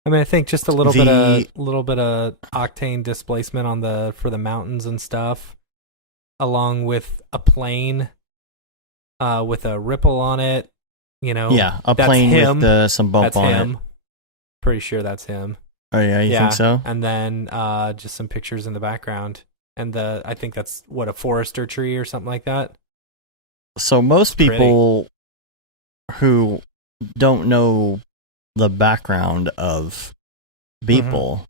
I mean, I think just a little bit of octane displacement for the mountains and stuff, along with a plane, with a ripple on it. You know, a plane with some bump on him. it. Pretty sure that's him. Oh yeah, you think so? And then just some pictures in the background, and I think that's a forester tree or something like that. So most people who don't know the background of Beeple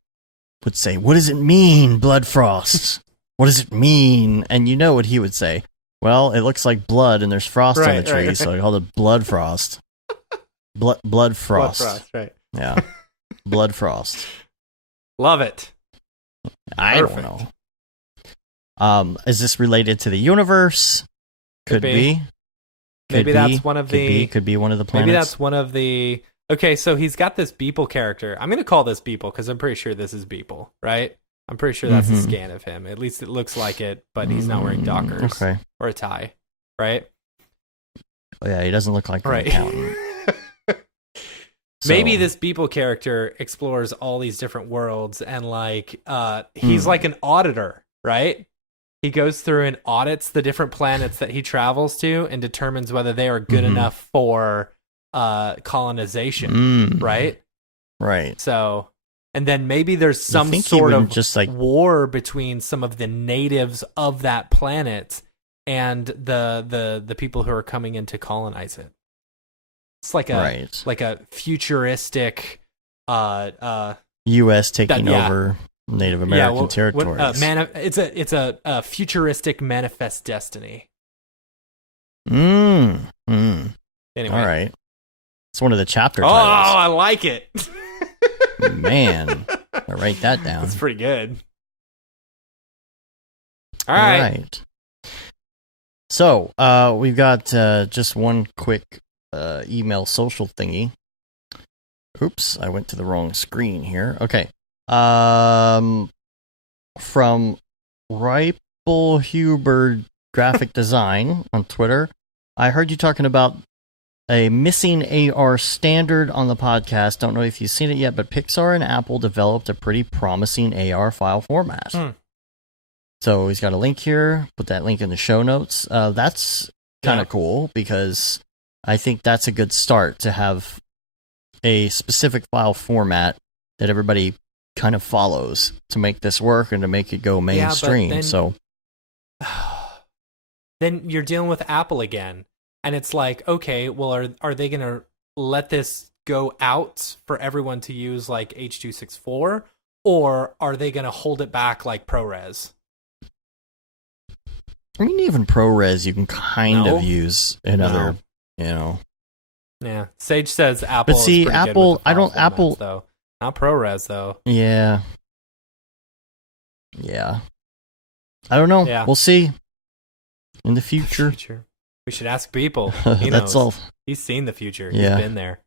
would say, "What does it mean, Blood Frost? What does it mean?" And you know what he would say? Well, it looks like blood, and there's frost on the tree, so I call it Blood Frost. Blood Frost. Blood Frost, right? Yeah, Blood Frost. Love it. I don't know. Is this related to the universe? Could be. Maybe that's one of the. Could be one of the planets. Maybe that's one of the. Okay, so he's got this Beeple character. I'm going to call this Beeple because I'm pretty sure this is Beeple, right? I'm pretty sure that's a scan of him. At least it looks like it, but he's not wearing Dockers or a tie, right? Oh, yeah, he doesn't look like an accountant. Maybe this Beeple character explores all these different worlds, and he's like an auditor, right? He goes through and audits the different planets that he travels to and determines whether they are good enough for colonization, right? Right. So, and then maybe there's some sort of just war between some of the natives of that planet and the people who are coming in to colonize it. It's like a futuristic U.S. taking over Native American territories. It's a futuristic manifest destiny. Anyway. All right. It's one of the chapter titles. Oh, I like it. Man, I'll write that down. That's pretty good. All right. So, we've got just one quick email social thingy. Oops, I went to the wrong screen here. Okay. From Ripple Huber Graphic Design on Twitter. I heard you talking about a missing AR standard on the podcast. Don't know if you've seen it yet, but Pixar and Apple developed a pretty promising AR file format. So he's got a link here. Put that link in the show notes. That's kind of cool because I think that's a good start to have a specific file format that everybody kind of follows to make this work and to make it go mainstream. Then you're dealing with Apple again. And it's like, okay, well, are they going to let this go out for everyone to use like H.264? Or are they going to hold it back like ProRes? I mean, even ProRes you can kind of use another, Yeah. Sage says Apple but see, is pretty Apple, good with the file formats, though. Not ProRes, though. Yeah. Yeah. I don't know. Yeah. We'll see in the future. We should ask people. He That's knows. all. He's seen the future. Yeah. He's been there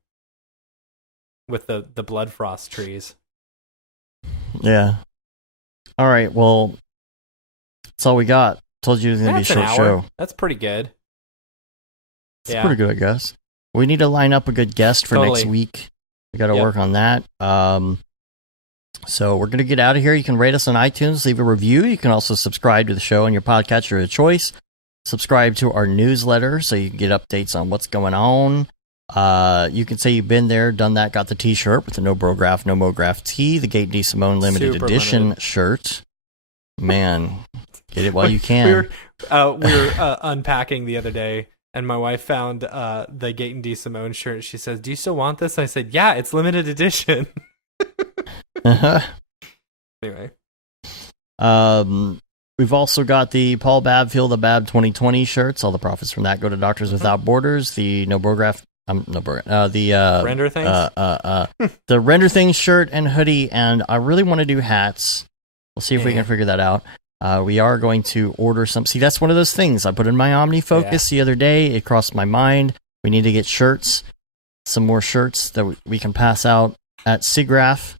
with the blood frost trees. Yeah. All right. Well, that's all we got. Told you it was going to be a That's an short hour. show. That's pretty good. It's pretty good, I guess. We need to line up a good guest for next week. We got to work on that. So we're going to get out of here. You can rate us on iTunes, leave a review. You can also subscribe to the show on your podcatcher of choice. Subscribe to our newsletter so you can get updates on what's going on. You can say you've been there, done that, got the t-shirt with the No Brograph, No Mograph tee, the Gate D. Simone limited Super edition limited. shirt. Man, get it while you can. We were unpacking the other day, and my wife found the Gate and D. Simone shirt. She says, "Do you still want this?" I said, "Yeah, it's limited edition." Anyway. We've also got the Paul Babb Feel the Bab 2020 shirts. All the profits from that go to Doctors Without Borders. The No Brograph, the Render things? The Render Things shirt and hoodie, and I really want to do hats. We'll see if we can figure that out. We are going to order some. See, that's one of those things I put in my OmniFocus the other day. It crossed my mind. We need to get shirts, some more shirts that we can pass out at SIGGRAPH.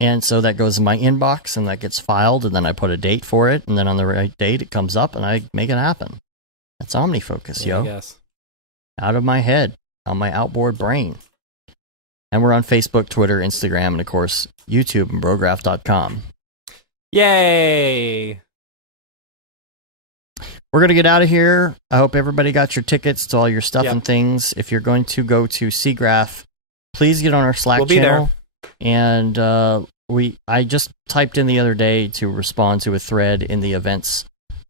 And so that goes in my inbox, and that gets filed, and then I put a date for it, and then on the right date, it comes up, and I make it happen. That's OmniFocus, yo. Yes. Out of my head, on my outboard brain. And we're on Facebook, Twitter, Instagram, and of course, YouTube and Brograph.com. Yay! We're going to get out of here. I hope everybody got your tickets to all your stuff and things. If you're going to go to SIGGRAPH, please get on our Slack channel. There. And I just typed in the other day to respond to a thread in the events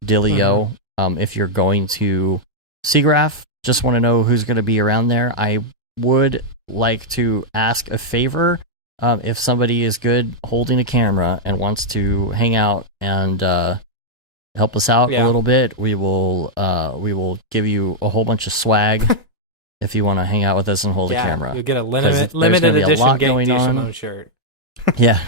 Dillio. If you're going to SIGGRAPH, just want to know who's going to be around there. I would like to ask a favor. If somebody is good holding a camera and wants to hang out and help us out a little bit, we will give you a whole bunch of swag. If you want to hang out with us and hold a camera, you'll get a limited edition Gate D. Simone shirt. Yeah,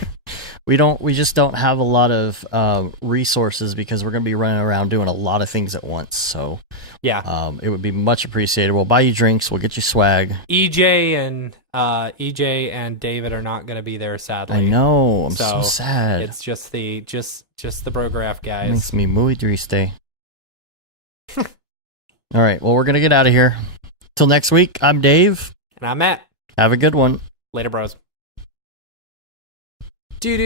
we just don't have a lot of resources because we're going to be running around doing a lot of things at once. So it would be much appreciated. We'll buy you drinks. We'll get you swag. EJ and David are not going to be there, sadly. I know. I'm so sad. It's just the Brograph guys. It makes me muy triste. All right. Well, we're going to get out of here. Till next week, I'm Dave. And I'm Matt. Have a good one. Later, bros. Do.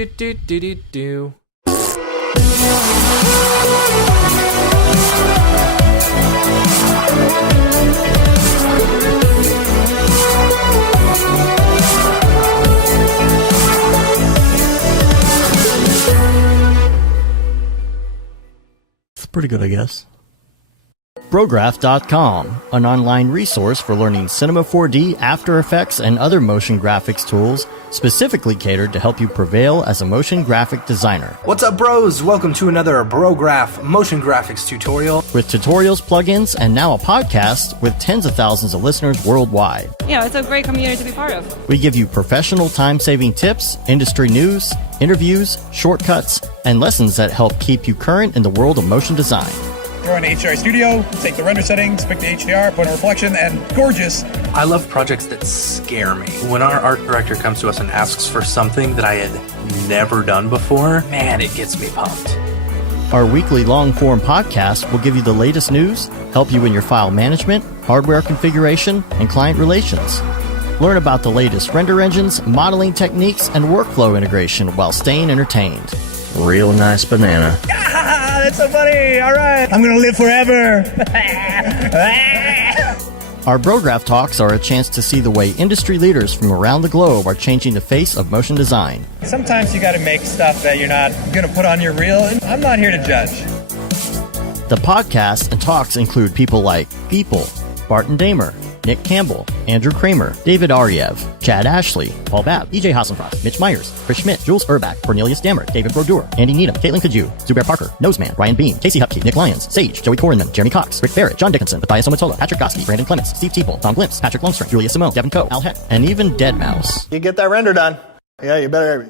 It's pretty good, I guess. Brograph.com, an online resource for learning Cinema 4D, After Effects, and other motion graphics tools specifically catered to help you prevail as a motion graphic designer. What's up, bros? Welcome to another Brograph motion graphics tutorial. With tutorials, plugins, and now a podcast with tens of thousands of listeners worldwide. Yeah, it's a great community to be part of. We give you professional time-saving tips, industry news, interviews, shortcuts, and lessons that help keep you current in the world of motion design. Throw in HDR Studio, take the render settings, pick the HDR, put in reflection, and gorgeous. I love projects that scare me. When our art director comes to us and asks for something that I had never done before, man, it gets me pumped. Our weekly long-form podcast will give you the latest news, help you in your file management, hardware configuration, and client relations. Learn about the latest render engines, modeling techniques, and workflow integration while staying entertained. Real nice banana. Ah, that's so funny. All right. I'm going to live forever. Our Brograph Talks are a chance to see the way industry leaders from around the globe are changing the face of motion design. Sometimes you got to make stuff that you're not going to put on your reel, and I'm not here to judge. The podcasts and talks include people like People, Barton Damer, Nick Campbell, Andrew Kramer, David Ariev, Chad Ashley, Paul Babb, EJ Hassenfrost, Mitch Myers, Chris Schmidt, Jules Urbach, Cornelius Dammert, David Brodeur, Andy Needham, Caitlin Kaju, Zubair Parker, Noseman, Ryan Beam, Casey Hupke, Nick Lyons, Sage, Joey Korenman, Jeremy Cox, Rick Barrett, John Dickinson, Matthias Omotola, Patrick Goski, Brandon Clements, Steve Teeple, Tom Glimpse, Patrick Longstream, Julia Simone, Devin Coe, Al Heck, and even Deadmau5. You get that render done. Yeah, you better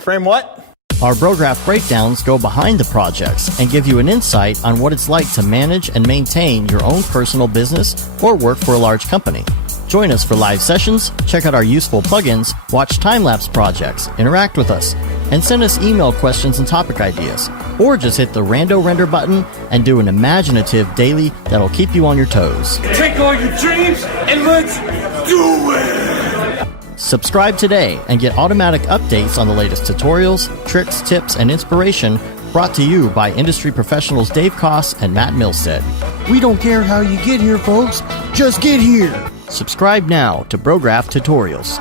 frame what? Our Brograph breakdowns go behind the projects and give you an insight on what it's like to manage and maintain your own personal business or work for a large company. Join us for live sessions, check out our useful plugins, watch time-lapse projects, interact with us, and send us email questions and topic ideas. Or just hit the Rando Render button and do an imaginative daily that'll keep you on your toes. Take all your dreams and let's do it! Subscribe today and get automatic updates on the latest tutorials, tricks, tips, and inspiration brought to you by industry professionals Dave Koss and Matt Milstead. We don't care how you get here, folks. Just get here. Subscribe now to Brograph Tutorials.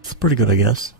It's pretty good, I guess.